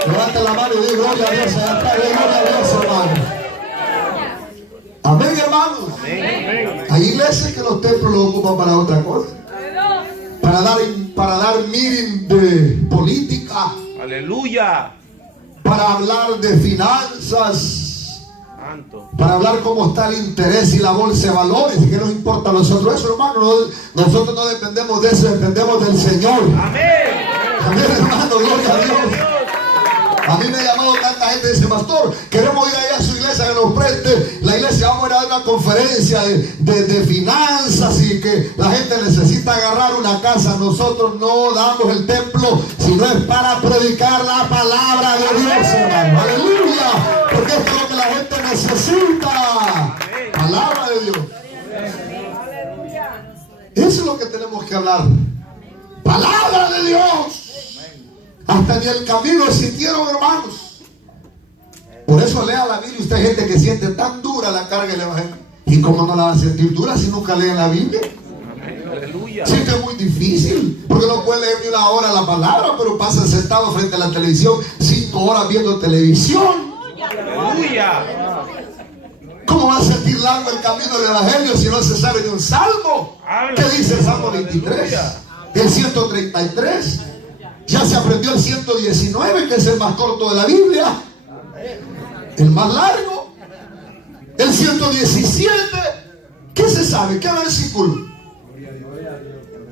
Levante la mano y diga gloria a Dios. Gloria a Dios, hermano. Amén, hermanos. Hay iglesias que los templos los ocupan para otra cosa, para dar meeting de política, Aleluya. para hablar de finanzas, Santo. para hablar cómo está el interés y la bolsa de valores. ¿Qué nos importa a nosotros eso, hermano? Nosotros no dependemos de eso, dependemos del Señor. Amén. Amén, hermano, gloria a Dios. A mí me ha llamado tanta gente y dice: pastor, queremos ir allá a su iglesia que nos preste la iglesia, vamos a ir a dar una conferencia de finanzas y que la gente necesita agarrar una casa. Nosotros no damos el templo, sino es para predicar la palabra de Dios, hermano. Aleluya, porque esto es lo que la gente necesita, palabra de Dios. Eso es lo que tenemos que hablar, palabra de Dios. Hasta ni el camino sintieron, hermanos. Por eso lea la Biblia. Usted hay gente que siente tan dura la carga del evangelio. ¿Y cómo no la va a sentir dura si nunca leen la Biblia? Aleluya. Sí, que es muy difícil, porque no puede leer ni una hora la palabra, pero pasa sentado frente a la televisión 5 horas viendo televisión. Aleluya. ¿Cómo va a sentir largo el camino del evangelio si no se sabe de un salmo? ¿Qué dice el Salmo 23? El 133. Ya se aprendió el 119, que es el más corto de la Biblia. El más largo. El 117. ¿Qué se sabe? ¿Qué versículo?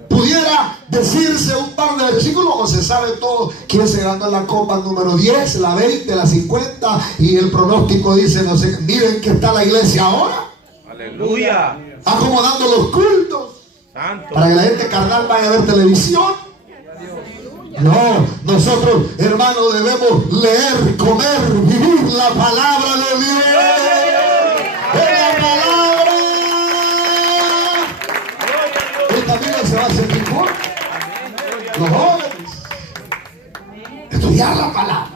Pudiera decirse un par de versículos o se sabe todo. ¿Quién se ganó la copa número 10, la 20, la 50? Y el pronóstico dice, no sé, miren que está la iglesia ahora. Aleluya. Acomodando los cultos. Santo. Para que la gente carnal vaya a ver televisión. No, nosotros, hermanos, debemos leer, comer, vivir la palabra de Dios. ¡Es la palabra! El camino se va a hacer mejor. Los jóvenes, estudiar la palabra,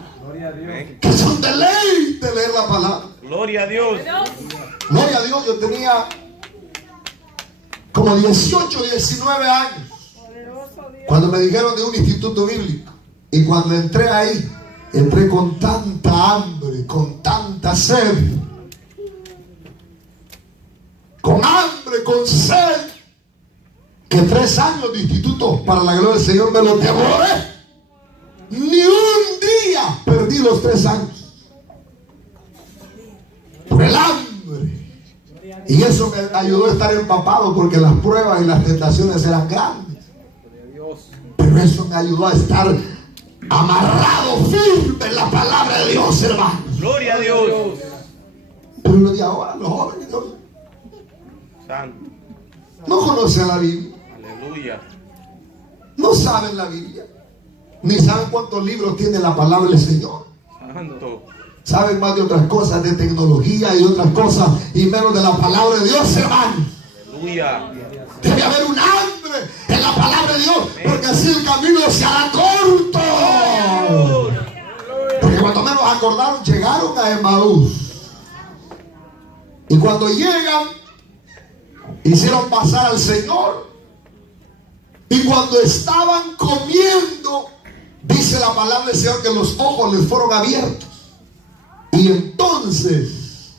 que es un deleite leer la palabra. Gloria a Dios. Gloria a Dios. Yo tenía como 18, 19 años cuando me dijeron de un instituto bíblico. Y cuando entré ahí, entré con tanta hambre, con tanta sed, con hambre, con sed, que 3 años de instituto, para la gloria del Señor, me los devoré. Ni un día perdí los 3 años por el hambre. Y eso me ayudó a estar empapado, porque las pruebas y las tentaciones eran grandes. Pero eso me ayudó a estar amarrado firme en la palabra de Dios, hermano. Gloria a Dios. Pero lo de ahora, los jóvenes Santo. no conocen la Biblia, Aleluya. no saben la Biblia, ni saben cuántos libros tiene la palabra del Señor. Santo. Saben más de otras cosas, de tecnología y de otras cosas, y menos de la palabra de Dios, hermano. Aleluya. Debe haber un hambre en la palabra de Dios, porque así el camino se hará corto. Porque cuando menos acordaron, llegaron a Emaús. Y cuando llegan, hicieron pasar al Señor. Y cuando estaban comiendo, dice la palabra del Señor que los ojos les fueron abiertos. Y entonces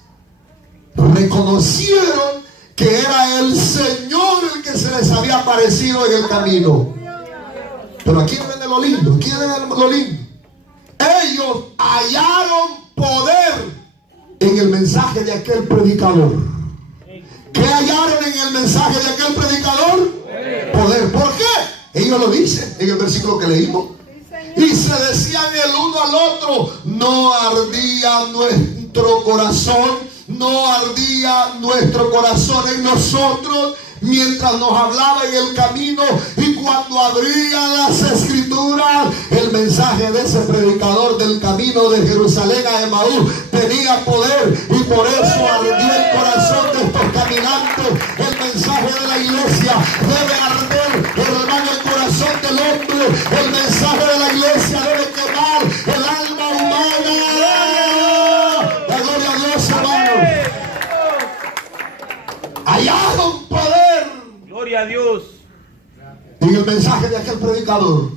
reconocieron que era el Señor el que se les había aparecido en el camino. Pero aquí viene lo lindo, aquí viene lo lindo. Ellos hallaron poder en el mensaje de aquel predicador. ¿Qué hallaron en el mensaje de aquel predicador? Poder. ¿Por qué? Ellos lo dicen en el versículo que leímos. Y se decían el uno al otro: no ardía nuestro corazón, no ardía nuestro corazón en nosotros mientras nos hablaba en el camino, y cuando abrían las escrituras, el mensaje de ese predicador del camino de Jerusalén a Emaús tenía poder, y por eso ardió el corazón de estos caminantes. El mensaje de la iglesia debe arder, hermano, el corazón del hombre. El mensaje de la iglesia debe quemar el alma humana. La gloria a Dios, hermano. hallaron poder Gloria a Dios. en el mensaje de aquel predicador.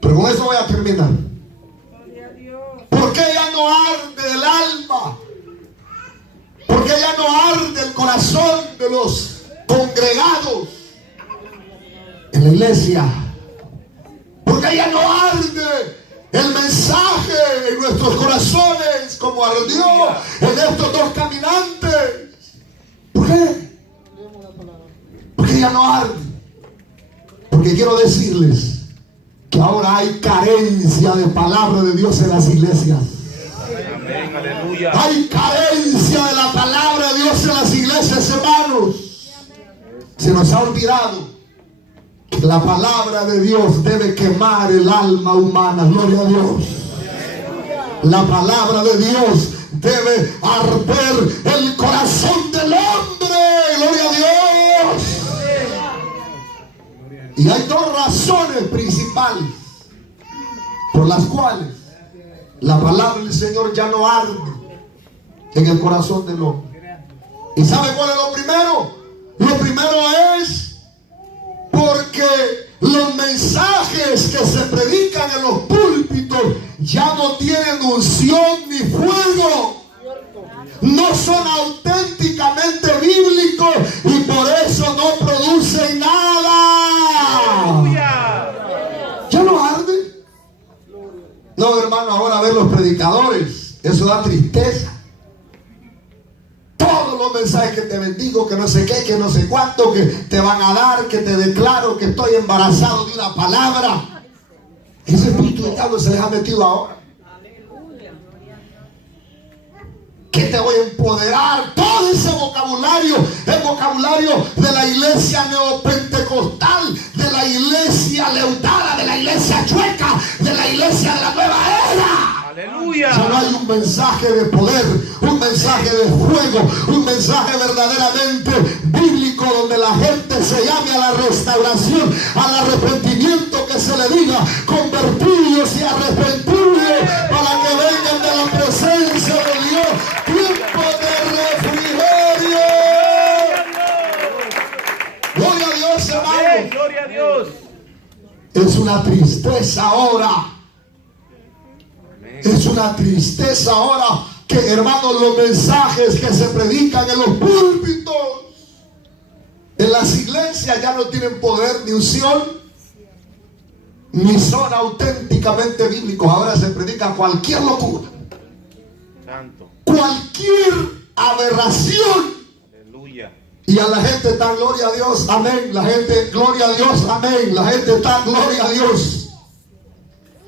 Pero con eso voy a terminar. ¿Por qué ya no arde el alma? ¿Por qué ya no arde el corazón de los congregados en la iglesia? ¿Por qué ya no arde el mensaje en nuestros corazones como ardió en estos dos caminantes? ¿Por qué? Porque ya no arde. Porque quiero decirles que ahora hay carencia de palabra de Dios en las iglesias. Amén, aleluya. Hay carencia de la palabra de Dios en las iglesias, hermanos. Se nos ha olvidado que la palabra de Dios debe quemar el alma humana. Gloria a Dios. La palabra de Dios debe arder el corazón del hombre. Gloria a Dios. Y hay dos razones principales por las cuales la palabra del Señor ya no arde en el corazón del hombre. ¿Y sabe cuál es lo primero? Lo primero es porque los mensajes que se predican en los púlpitos ya no tienen unción ni fuego. No son auténticamente bíblicos y por eso no producen nada. Aleluya. ¿Ya no arde? No, hermano, ahora ver los predicadores, eso da tristeza. Todos los mensajes que te bendigo, que no sé qué, que no sé cuánto, que te van a dar, que te declaro que estoy embarazado de una palabra. Ese espíritu de diablo se les ha metido ahora. Que te voy a empoderar. Todo ese vocabulario, el vocabulario de la iglesia neopentecostal, de la iglesia leudada, de la iglesia chueca, de la iglesia de la nueva era. Aleluya. Solo hay un mensaje de poder, un mensaje de fuego, un mensaje verdaderamente bíblico donde la gente se llame a la restauración, al arrepentimiento, que se le diga convertidos y arrepentidos para que vengan de la presencia de Dios. Tiempo de refrigerio. Gloria a Dios, Amén, hermanos. gloria a Dios. Es una tristeza ahora. Es una tristeza ahora que, hermanos, los mensajes que se predican en los púlpitos, en las iglesias, ya no tienen poder ni unción, ni son auténticamente bíblicos. Ahora se predica cualquier locura, Santo. cualquier aberración. Aleluya. Y a la gente está gloria a Dios, amén. La gente, gloria a Dios, amén. La gente está gloria a Dios.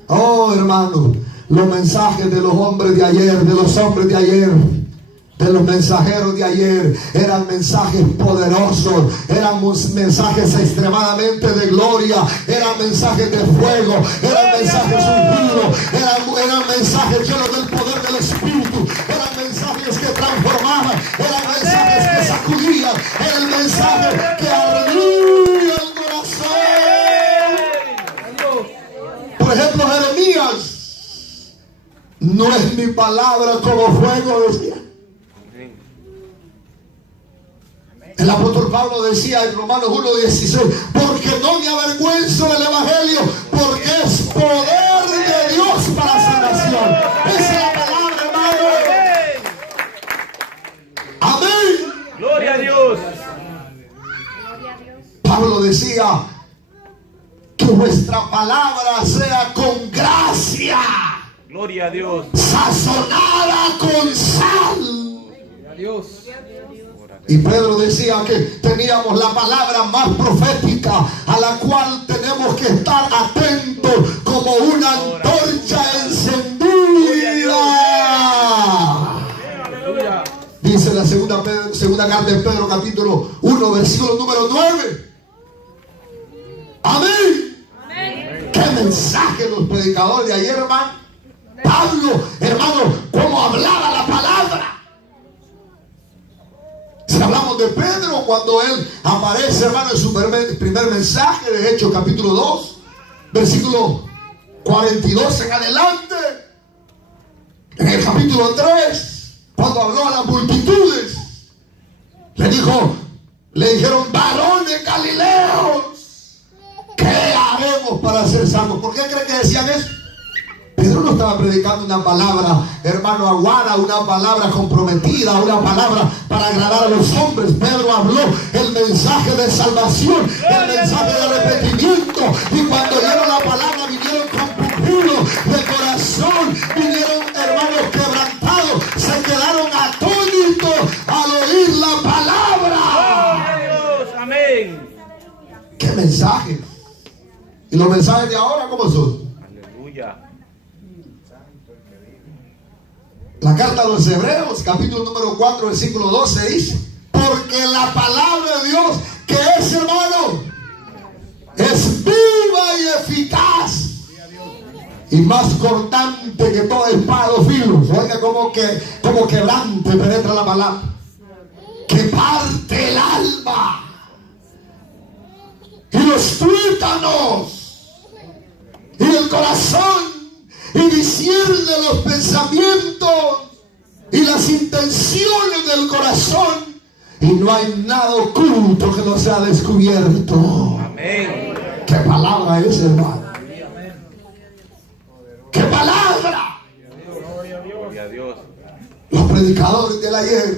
Oh, hermano, los mensajes de los hombres de ayer, de los hombres de ayer, de los mensajeros de ayer, eran mensajes poderosos, eran mensajes extremadamente de gloria, eran mensajes de fuego, eran mensajes ungidos, eran mensajes llenos del poder del Espíritu, eran mensajes que transformaban, eran mensajes que sacudían, era el mensaje que ardía el corazón. Por ejemplo, Jeremías: no es mi palabra como fuego, decía. El apóstol Pablo decía en Romanos 1:16: porque no me avergüenzo del evangelio, porque es poder de Dios para salvación. Esa es la palabra, hermano. Amén. Gloria a Dios. Pablo decía: que vuestra palabra sea con gracia, Gloria a Dios. sazonada con sal. Gloria a Dios. Y Pedro decía que teníamos la palabra más profética, a la cual tenemos que estar atentos como una antorcha encendida. Dice la segunda carta de Pedro, capítulo 1, versículo número 9. Amén. Qué mensaje los predicadores de ayer, hermano. Pablo, hermano, cómo hablaba la palabra. Si hablamos de Pedro, cuando él aparece, hermano, en su primer mensaje de Hechos capítulo 2, versículo 42 en adelante. En el capítulo 3, cuando habló a las multitudes, Le dijeron, varones galileos, ¿qué haremos para ser salvos? ¿Por qué creen que decían eso? Pedro no estaba predicando una palabra, hermano, aguada, una palabra comprometida, una palabra para agradar a los hombres. Pedro habló el mensaje de salvación, el mensaje de arrepentimiento. Y cuando oyeron la palabra, vinieron compungidos de corazón, vinieron, hermanos, quebrantados, se quedaron atónitos al oír la palabra. Dios, amén. ¿Qué mensaje? ¿Y los mensajes de ahora cómo son? Aleluya. La carta a los Hebreos, capítulo número 4, versículo 12 dice: porque la palabra de Dios, que es, hermano, es viva y eficaz y más cortante que toda espada de filo. Oiga, como quebrante penetra la palabra, que parte el alma y los tuétanos y el corazón, y discierne los pensamientos y las intenciones del corazón, y no hay nada oculto que no sea descubierto. Amén. ¿Qué palabra es, hermano? ¿Qué palabra? Gloria a Dios. Los predicadores del ayer,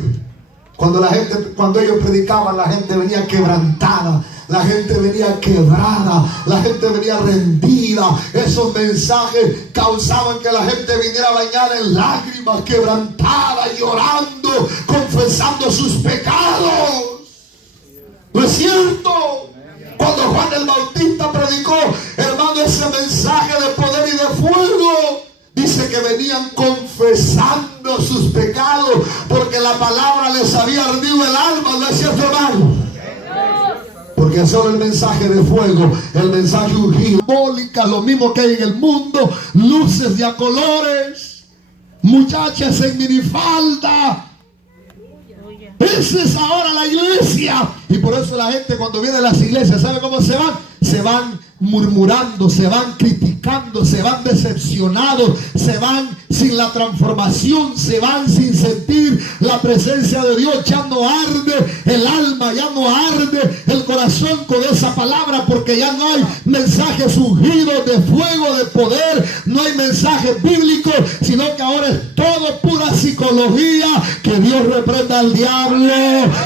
cuando ellos predicaban, la gente venía quebrantada, la gente venía quebrada, la gente venía rendida. Esos mensajes causaban que la gente viniera bañada en lágrimas, quebrantada, llorando, confesando sus pecados. ¿No es cierto? Cuando Juan el Bautista predicó, hermano, ese mensaje de poder y de fuego, dice que venían confesando sus pecados porque la palabra les había ardido el alma. ¿No es cierto, hermano? Porque solo el mensaje de fuego, el mensaje ungido, simbólica, lo mismo que hay en el mundo, luces de a colores, muchachas en minifalda. Esa es ahora la iglesia. Y por eso la gente cuando viene a las iglesias, ¿sabe cómo se van? Se van murmurando, se van criticando, se van decepcionados, se van sin la transformación, se van sin sentir la presencia de Dios. Ya no arde el alma, ya no arde el corazón con esa palabra, porque ya no hay mensajes ungidos de fuego, de poder, no hay mensajes bíblicos, sino que ahora es todo pura psicología. Que Dios reprenda al diablo.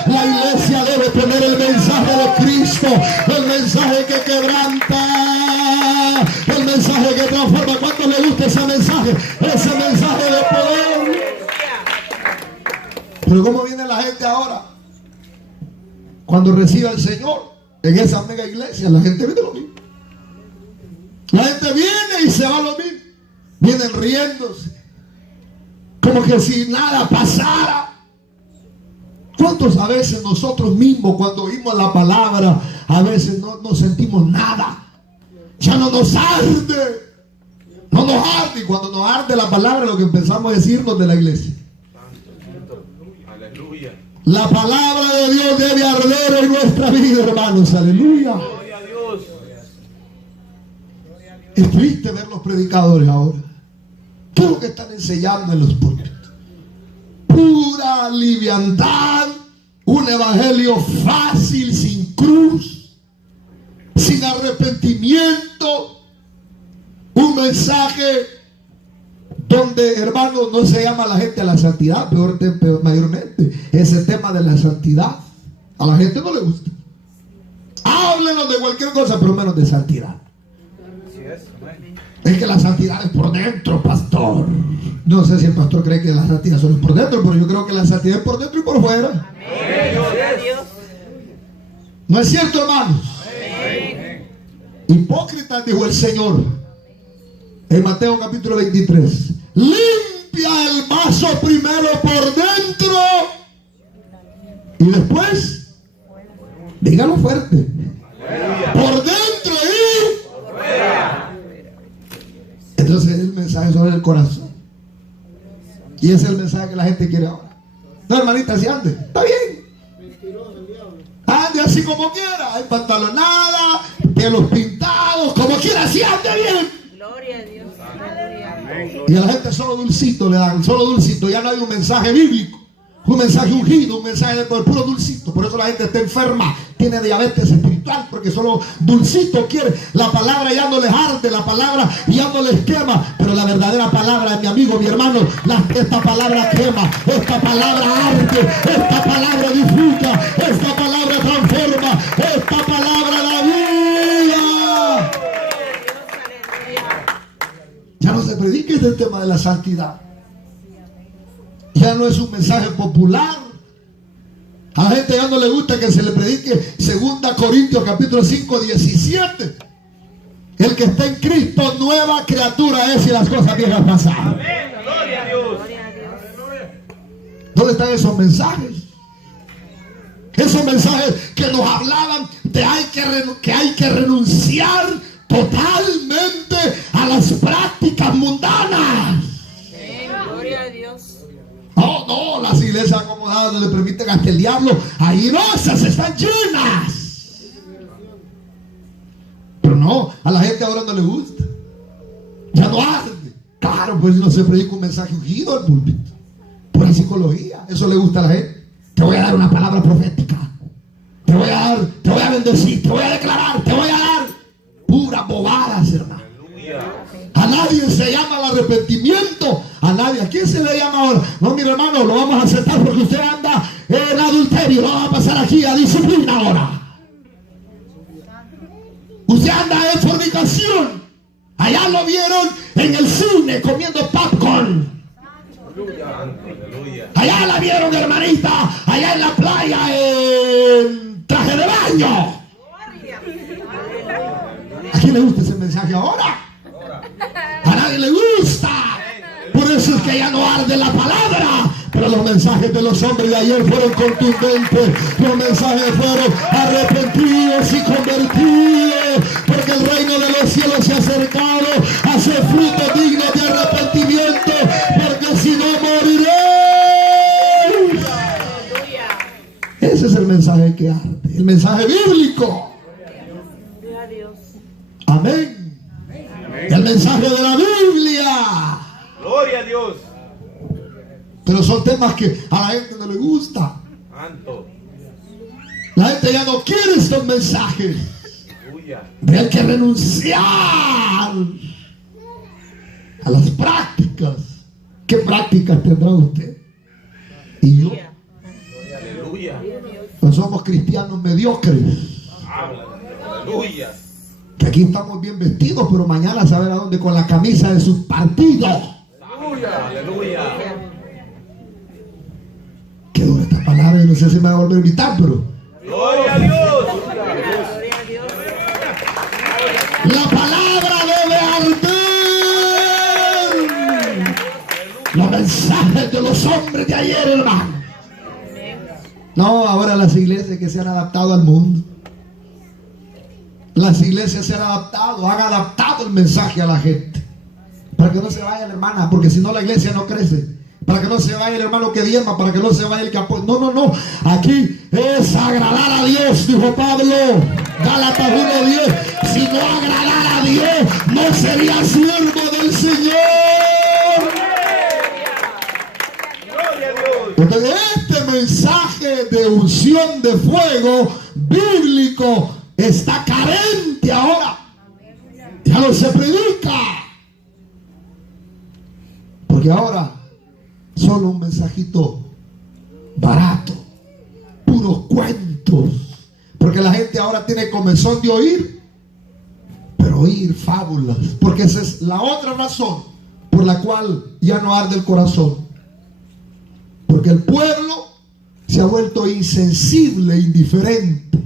La iglesia debe tener el mensaje de Cristo, el mensaje que quebranta, el mensaje que transforma. ¿Cuánto le gusta ese mensaje? Ese mensaje de poder. Pero ¿cómo viene la gente ahora? Cuando recibe al Señor en esa mega iglesia, la gente viene lo mismo. La gente viene y se va lo mismo. Vienen riéndose, como que si nada pasara. ¿Cuántos a veces nosotros mismos cuando oímos la palabra, a veces no sentimos nada? Ya no nos arde. No nos arde. Y cuando nos arde la palabra, lo que empezamos a decirnos de la iglesia. Aleluya. La palabra de Dios debe arder en nuestra vida, hermanos. Aleluya. Gloria a Dios. Es triste ver los predicadores ahora. ¿Qué es lo que están enseñando en los púlpitos? Pura liviandad, un evangelio fácil, sin cruz, sin arrepentimiento, un mensaje donde, hermano, no se llama a la gente a la santidad, peor mayormente ese tema de la santidad a la gente no le gusta. Háblenos de cualquier cosa, pero menos de santidad. Es que la santidad es por dentro, pastor. No sé si el pastor cree que la santidad solo es por dentro, pero yo creo que la santidad es por dentro y por fuera. Amén. ¿No es cierto, hermanos? Amén. Hipócritas, dijo el Señor en Mateo capítulo 23. Limpia el vaso primero por dentro y después, dígalo fuerte, por dentro y fuera. Entonces es el mensaje sobre el corazón. Y ese es el mensaje que la gente quiere ahora. No, hermanita, si ande, está bien. Ande así como quiera, empantalonada, pelos pintados, como quiera, si ande bien. Gloria a Dios. Y a la gente solo dulcito le dan, solo dulcito. Ya no hay un mensaje bíblico. Un mensaje ungido, un mensaje de puro dulcito. Por eso la gente está enferma, tiene diabetes espiritual, porque solo dulcito quiere. La palabra ya no les arde, la palabra ya no les quema. Pero la verdadera palabra, mi amigo, mi hermano, esta palabra quema, esta palabra arde, esta palabra disfruta, esta palabra transforma, esta palabra da vida. Ya no se predica este tema de la santidad. Ya no es un mensaje popular. A la gente ya no le gusta que se le predique 2 Corintios capítulo 5, 17. El que está en Cristo, nueva criatura es, y las cosas viejas pasaron. Amén. Gloria a Dios. ¿Dónde están esos mensajes? Esos mensajes que nos hablaban de que hay que renunciar totalmente a las prácticas mundanas. Gloria a Dios. No, las iglesias acomodadas no le permiten hasta el diablo. Ahí no, esas están llenas. Pero no, a la gente ahora no le gusta. Ya no arde. Claro, pues no se predica un mensaje ungido al púlpito. Por la psicología, eso le gusta a la gente. Te voy a dar una palabra profética. Te voy a bendecir, te voy a declarar, te voy a dar puras bobadas, hermano. A nadie se llama al arrepentimiento. A nadie. ¿A quién se le llama ahora? No, mi hermano, lo vamos a aceptar porque usted anda en adulterio. Lo vamos a pasar aquí a disciplina ahora. Usted anda en fornicación. Allá lo vieron en el cine comiendo popcorn. Allá la vieron, hermanita, allá en la playa en traje de baño. ¿A quién le gusta ese mensaje ahora? A nadie le gusta. Por eso es que ya no arde la palabra. Pero los mensajes de los hombres de ayer fueron contundentes. Los mensajes fueron arrepentidos y convertidos, porque el reino de los cielos se ha acercado. Hace frutos dignos de arrepentimiento, porque si no moriréis. Ese es el mensaje que arde, el mensaje bíblico. Amén. El mensaje de la Biblia. Gloria a Dios. Pero son temas que a la gente no le gusta. Santo. La gente ya no quiere estos mensajes. Aleluya. Hay que renunciar a las prácticas. ¿Qué prácticas tendrá usted? Y yo. Aleluya. No somos cristianos mediocres. Aleluya. Que aquí estamos bien vestidos, pero mañana saber a dónde con la camisa de su partido. Aleluya. Qué dura esta palabra, y no sé si me va a volver a invitar, pero Gloria a Dios. la palabra debe arder. Los mensajes de los hombres de ayer, hermano. No, ahora las iglesias que se han adaptado al mundo. Las iglesias se han adaptado, han adaptado el mensaje a la gente. Para que no se vaya la hermana, porque si no la iglesia no crece. Para que no se vaya el hermano que diezma, para que no se vaya el que apoya. No. Aquí es agradar a Dios, dijo Pablo. Gálatas 1:10. Si no agradara a Dios, no sería siervo del Señor. Gloria a Dios. Entonces, este mensaje de unción de fuego bíblico está carente ahora. Ya no se predica. Porque ahora solo un mensajito barato, puros cuentos. Porque la gente ahora tiene comezón de oír, pero oír fábulas. Porque esa es la otra razón por la cual ya no arde el corazón. Porque el pueblo se ha vuelto insensible, indiferente.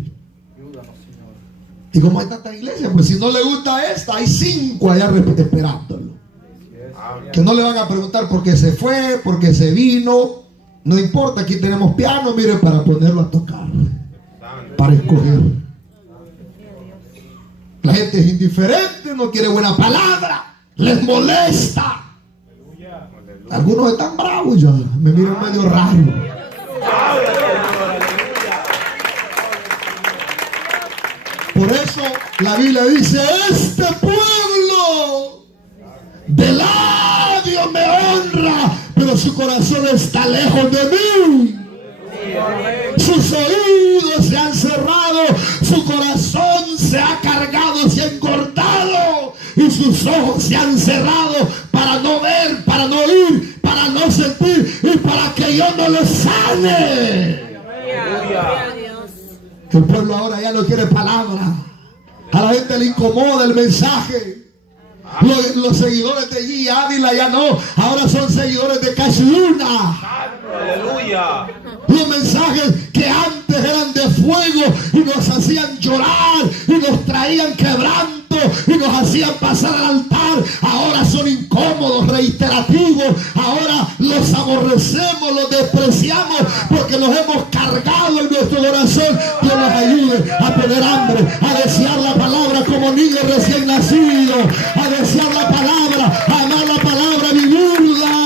Y como hay tantas iglesias, pues si no le gusta esta, hay 5 allá esperándolo. Que no le van a preguntar por qué se fue, por qué se vino. No importa, aquí tenemos piano, mire, para ponerlo a tocar, para escoger. La gente es indiferente, no quiere buena palabra, les molesta. Algunos están bravos ya, me miran medio raro. Por eso la Biblia dice: este pueblo de labios me honra, pero su corazón está lejos de mí. Sus oídos se han cerrado, su corazón se ha cargado, se ha engordado y sus ojos se han cerrado para no ver, para no oír, para no sentir y para que yo no lo sane. El pueblo ahora ya no quiere palabra. A la gente le incomoda el mensaje. Los seguidores de G. Ávila ya no, ahora son seguidores de Cachiluna. Aleluya. Los mensajes que antes eran de fuego y nos hacían llorar y nos traían quebranto y nos hacían pasar al altar, ahora son incómodos, reiterativos. Ahora los aborrecemos, los despreciamos porque los hemos cargado en nuestro corazón. Dios nos ayude a tener hambre, a desear la palabra como niños recién nacidos, a desear la palabra, a amar la palabra, a vivirla.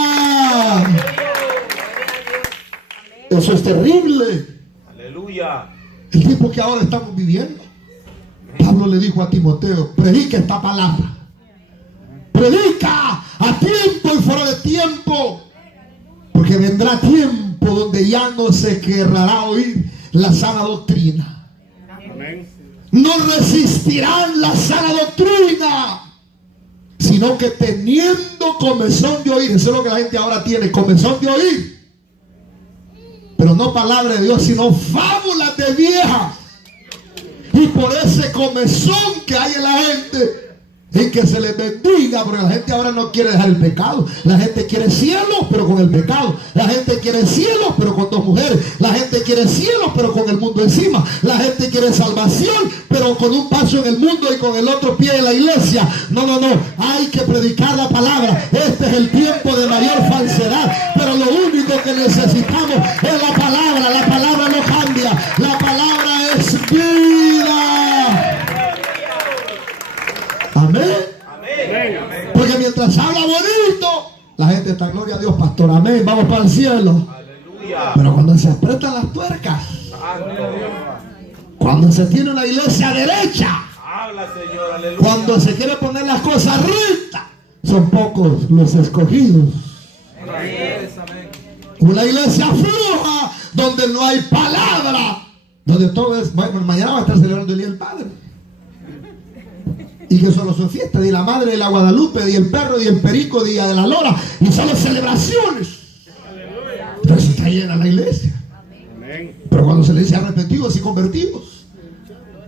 Eso es terrible. Aleluya. El tiempo que ahora estamos viviendo. Pablo le dijo a Timoteo: predica esta palabra. Predica a tiempo y fuera de tiempo. Porque vendrá tiempo donde ya no se querrá oír la sana doctrina. No resistirán la sana doctrina, sino que teniendo comezón de oír. Eso es lo que la gente ahora tiene, comezón de oír. Pero no palabra de Dios, sino fábulas de viejas. Y por ese comezón que hay en la gente, en que se les bendiga, porque la gente ahora no quiere dejar el pecado. La gente quiere cielo, pero con el pecado. La gente quiere cielo, pero con dos mujeres. La gente quiere cielo, pero con el mundo encima. La gente quiere salvación, pero con un paso en el mundo y con el otro pie en la iglesia. No, no, no. Hay que predicar la palabra. Este es el tiempo de mayor falsedad. Pero lo único que necesitamos es la palabra. La palabra no cambia. La palabra es vida. Amén. Amén. Porque mientras habla bonito, la gente está, gloria a Dios, pastor, amén, vamos para el cielo. Aleluya. Pero cuando se apretan las tuercas, cuando se tiene una iglesia derecha, habla, Señor, aleluya. Cuando se quiere poner las cosas rectas, son pocos los escogidos. Amén. Una iglesia floja, donde no hay palabra, donde todo es, bueno, mañana va a estar celebrando el Día del Padre. Y que solo son fiestas, de la Madre de la Guadalupe, de el perro, de el perico, día de la lora, y solo celebraciones. Entonces está llena la iglesia. Amén. Pero cuando se le dice arrepentidos y convertidos,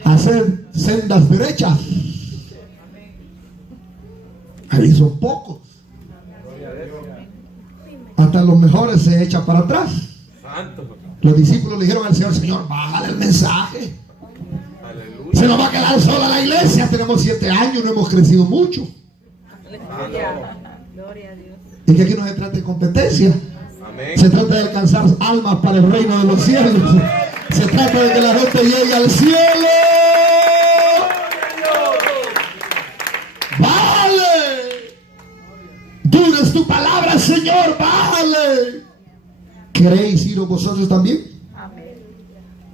hacer sendas derechas, ahí son pocos. Hasta los mejores se echan para atrás. Los discípulos le dijeron al Señor: Señor, bájale el mensaje. Se nos va a quedar sola la iglesia. Tenemos 7 años, no hemos crecido mucho. Y que aquí no se trata de competencia. Amén. Se trata de alcanzar almas para el reino de los cielos. Se trata de que la gente llegue al cielo. Vale. Dura es tu palabra, Señor. Vale. ¿Queréis iros vosotros también? Amén.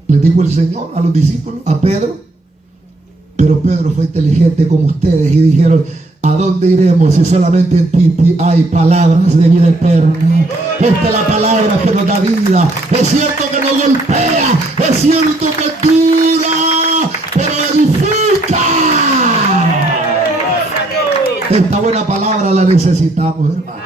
Le dijo el Señor a los discípulos, a Pedro. Pero Pedro fue inteligente como ustedes y dijeron: ¿a dónde iremos si solamente en ti hay palabras de vida eterna? Esta es la palabra que nos da vida. Es cierto que nos golpea, es cierto que dura, pero edifica. Esta buena palabra la necesitamos, hermano.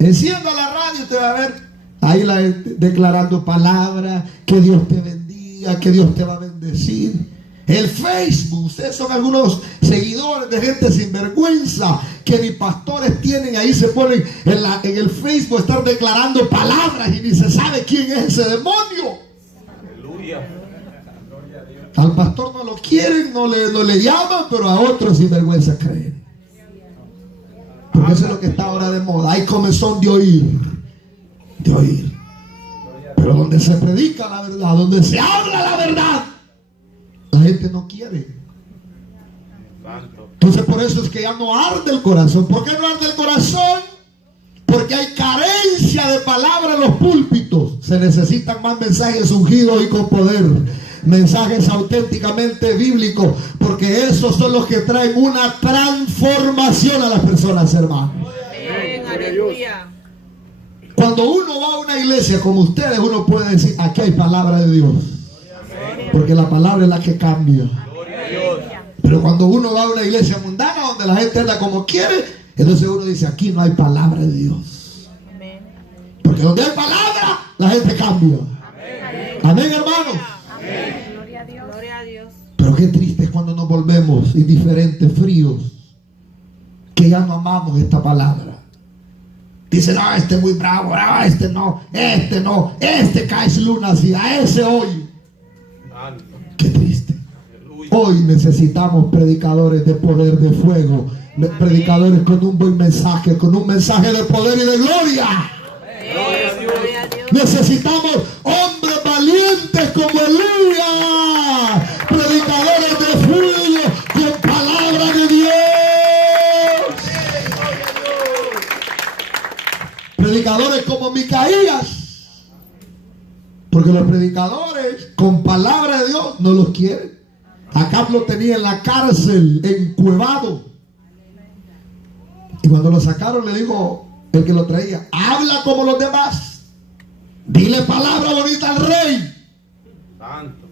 Encienda la radio y usted va a ver ahí la gente declarando palabras, que Dios te bendiga, que Dios te va a bendecir. El Facebook, ustedes son algunos seguidores de gente sinvergüenza que ni pastores tienen, ahí se ponen en el Facebook a estar declarando palabras y ni se sabe quién es ese demonio. Aleluya. Al pastor no lo quieren, no le llaman, pero a otros sinvergüenza creen. Porque eso es lo que está ahora de moda. Hay comezón de oír. Pero donde se predica la verdad, donde se habla la verdad, la gente no quiere. Entonces por eso es que ya no arde el corazón. ¿Por qué no arde el corazón? Porque hay carencia de palabra en los púlpitos. Se necesitan más mensajes ungidos y con poder. Mensajes auténticamente bíblicos. Porque esos son los que traen una transformación a las personas, hermanos. Aleluya. Cuando uno va a una iglesia como ustedes, uno puede decir, aquí hay palabra de Dios. Porque la palabra es la que cambia. Pero cuando uno va a una iglesia mundana donde la gente anda como quiere, entonces uno dice, aquí no hay palabra de Dios. Porque donde hay palabra, la gente cambia. Amén, hermanos. Gloria a Dios. Gloria a Dios. Pero qué triste es cuando nos volvemos indiferentes, fríos, que ya no amamos esta palabra. Dicen, no, este es muy bravo, no, este cae lunas y a ese hoy. Qué triste. Hoy necesitamos predicadores de poder, de fuego, predicadores con un buen mensaje, con un mensaje de poder y de gloria. Necesitamos hombres valientes como Elías, predicadores de fuego con palabra de Dios, predicadores como Micaías, porque los predicadores con palabra de Dios no los quieren. Acab lo tenía en la cárcel, encuevado, y cuando lo sacaron le dijo el que lo traía, habla como los demás, dile palabra bonita al rey,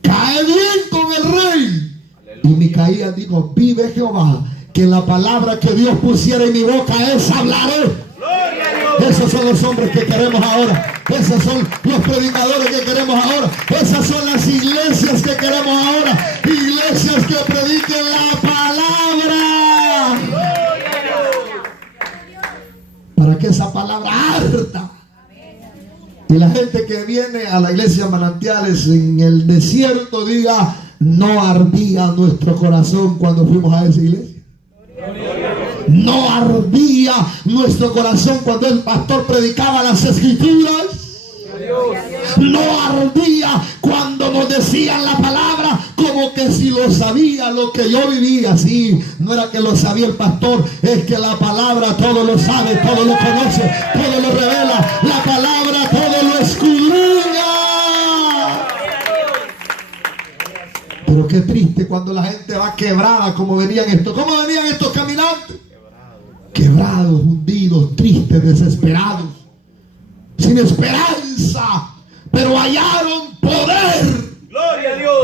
cae bien con el rey. Y Micaías dijo, vive Jehová, que la palabra que Dios pusiera en mi boca, esa hablaré. Esos son los hombres que queremos ahora. Esos son los predicadores que queremos ahora. Esas son las iglesias que queremos ahora. Iglesias que prediquen la palabra, para que esa palabra arda. Y la gente que viene a la iglesia Manantiales en el desierto diga, no ardía nuestro corazón cuando fuimos a esa iglesia. No ardía nuestro corazón cuando el pastor predicaba las escrituras. No ardía cuando nos decían la palabra como que si lo sabía lo que yo vivía. Sí, no era que lo sabía el pastor, es que la palabra todo lo sabe, todo lo conoce, todo lo revela. La palabra todo lo escudriña. Pero qué triste cuando la gente va quebrada como venían estos. ¿Cómo venían estos caminantes? Quebrados, hundidos, tristes, desesperados, sin esperanza, pero hallaron poder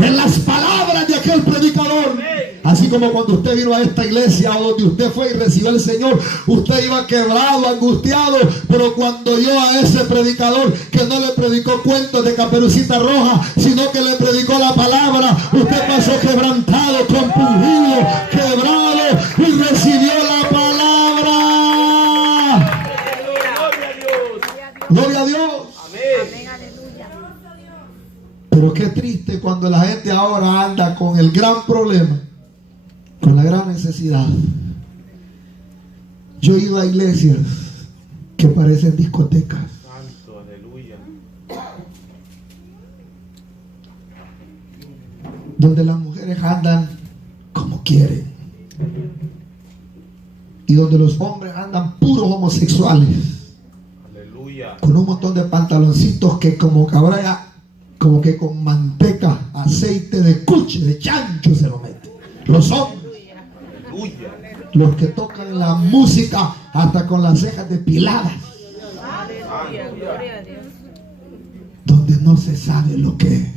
en las palabras de aquel predicador. Así como cuando usted vino a esta iglesia o donde usted fue y recibió al Señor, usted iba quebrado, angustiado, pero cuando oyó a ese predicador que no le predicó cuentos de Caperucita Roja, sino que le predicó la palabra, usted pasó quebrantado, compungido, quebrado y recibió la palabra. Gloria a Dios. Amén. Aleluya. Pero qué triste cuando la gente ahora anda con el gran problema, con la gran necesidad. Yo he ido a iglesias que parecen discotecas. Santo, aleluya. Donde las mujeres andan como quieren. Y donde los hombres andan puros homosexuales. Con un montón de pantaloncitos que como cabrera, como que con manteca, aceite de cuche, de chancho se lo meten. Los hombres, los que tocan la música hasta con las cejas depiladas, donde no se sabe lo que es.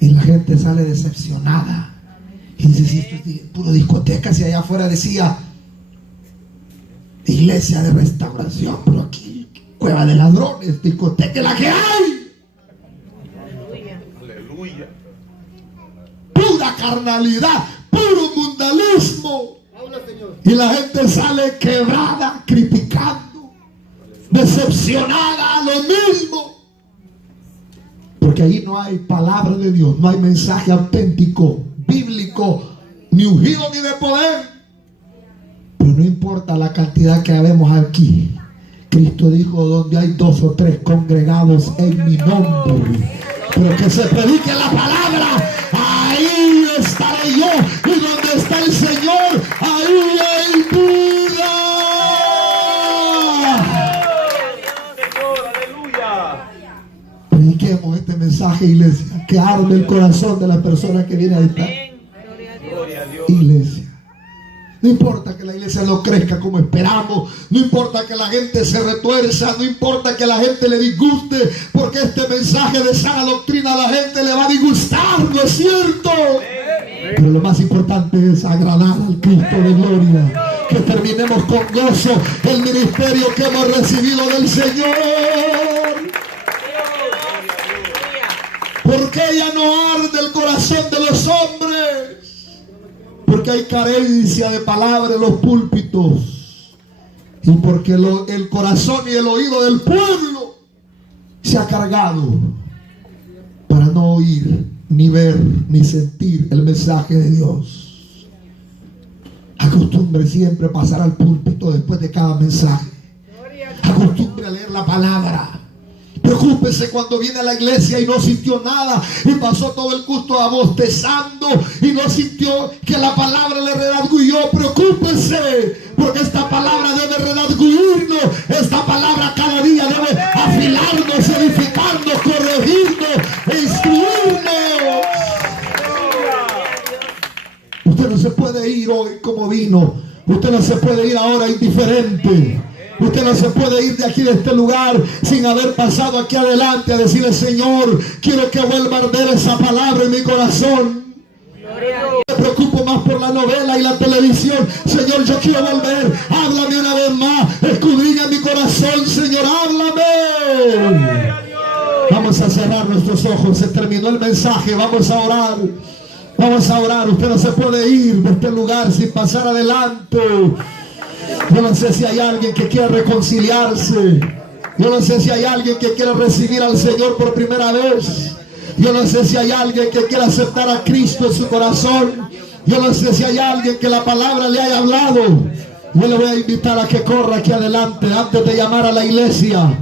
Y la gente sale decepcionada y dice, si esto es puro discoteca, si allá afuera decía iglesia de restauración, pero aquí cueva de ladrones, discoteca la que hay. Aleluya. Pura carnalidad, puro mundanismo. Y la gente sale quebrada, criticando, decepcionada a lo mismo. Porque ahí no hay palabra de Dios, no hay mensaje auténtico, bíblico, ni ungido ni de poder. Pero no importa la cantidad que habemos aquí. Cristo dijo, donde hay 2 o 3 congregados en mi nombre, pero que se predique la palabra, ahí estaré yo. Y donde está el Señor, ahí hay vida. Aleluya. Prediquemos este mensaje, iglesia, que arde el corazón de las personas que vienen a esta Gloria a Dios. iglesia. No importa que la iglesia no crezca como esperamos, no importa que la gente se retuerza, no importa que la gente le disguste, porque este mensaje de sana doctrina a la gente le va a disgustar, ¿no es cierto? Pero lo más importante es agradar al Cristo de gloria, que terminemos con gozo el ministerio que hemos recibido del Señor. Porque ya no arde el corazón de los hombres, porque hay carencia de palabra en los púlpitos, y porque el corazón y el oído del pueblo se ha cargado para no oír, ni ver, ni sentir el mensaje de Dios. Acostumbre siempre a pasar al púlpito después de cada mensaje. Acostumbre a leer la palabra. Preocúpese cuando viene a la iglesia y no sintió nada y pasó todo el culto bostezando y no sintió que la palabra le redarguyó. Preocúpese, porque esta palabra debe redarguyirnos. Esta palabra cada día debe afilarnos, edificarnos, corregirnos, instruirnos. Usted no se puede ir hoy como vino. Usted no se puede ir ahora indiferente. Usted no se puede ir de aquí, de este lugar, sin haber pasado aquí adelante a decirle: Señor, quiero que vuelva a arder esa palabra en mi corazón. Me preocupo más por la novela y la televisión. Señor, yo quiero volver. Háblame una vez más. Escudriña mi corazón, Señor, háblame. Vamos a cerrar nuestros ojos. Se terminó el mensaje. Vamos a orar. Vamos a orar. Usted no se puede ir de este lugar sin pasar adelante. Yo no sé si hay alguien que quiera reconciliarse. Yo no sé si hay alguien que quiera recibir al Señor por primera vez. Yo no sé si hay alguien que quiera aceptar a Cristo en su corazón. Yo no sé si hay alguien que la palabra le haya hablado. Yo le voy a invitar a que corra aquí adelante antes de llamar a la iglesia.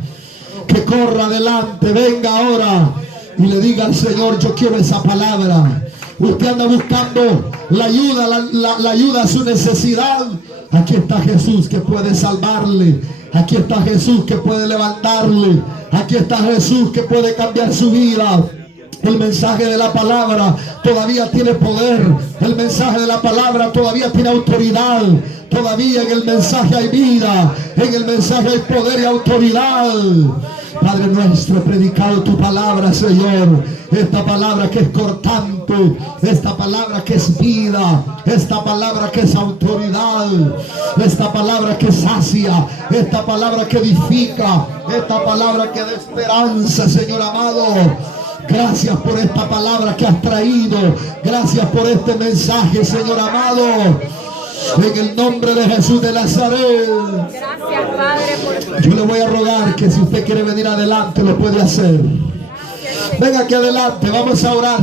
Que corra adelante, venga ahora y le diga al Señor: yo quiero esa palabra. Usted anda buscando la ayuda a su necesidad. Aquí está Jesús que puede salvarle. Aquí está Jesús que puede levantarle. Aquí está Jesús que puede cambiar su vida. El mensaje de la palabra todavía tiene poder. El mensaje de la palabra todavía tiene autoridad. Todavía en el mensaje hay vida. En el mensaje hay poder y autoridad. Padre nuestro, he predicado tu palabra, Señor. Esta palabra que es cortante, esta palabra que es vida, esta palabra que es autoridad, esta palabra que sacia, esta palabra que edifica, esta palabra que da esperanza, Señor amado. Gracias por esta palabra que has traído. Gracias por este mensaje, Señor amado. En el nombre de Jesús de Nazaret. Gracias, Padre, por... Yo le voy a rogar que si usted quiere venir adelante, lo puede hacer. Venga aquí adelante, vamos a orar.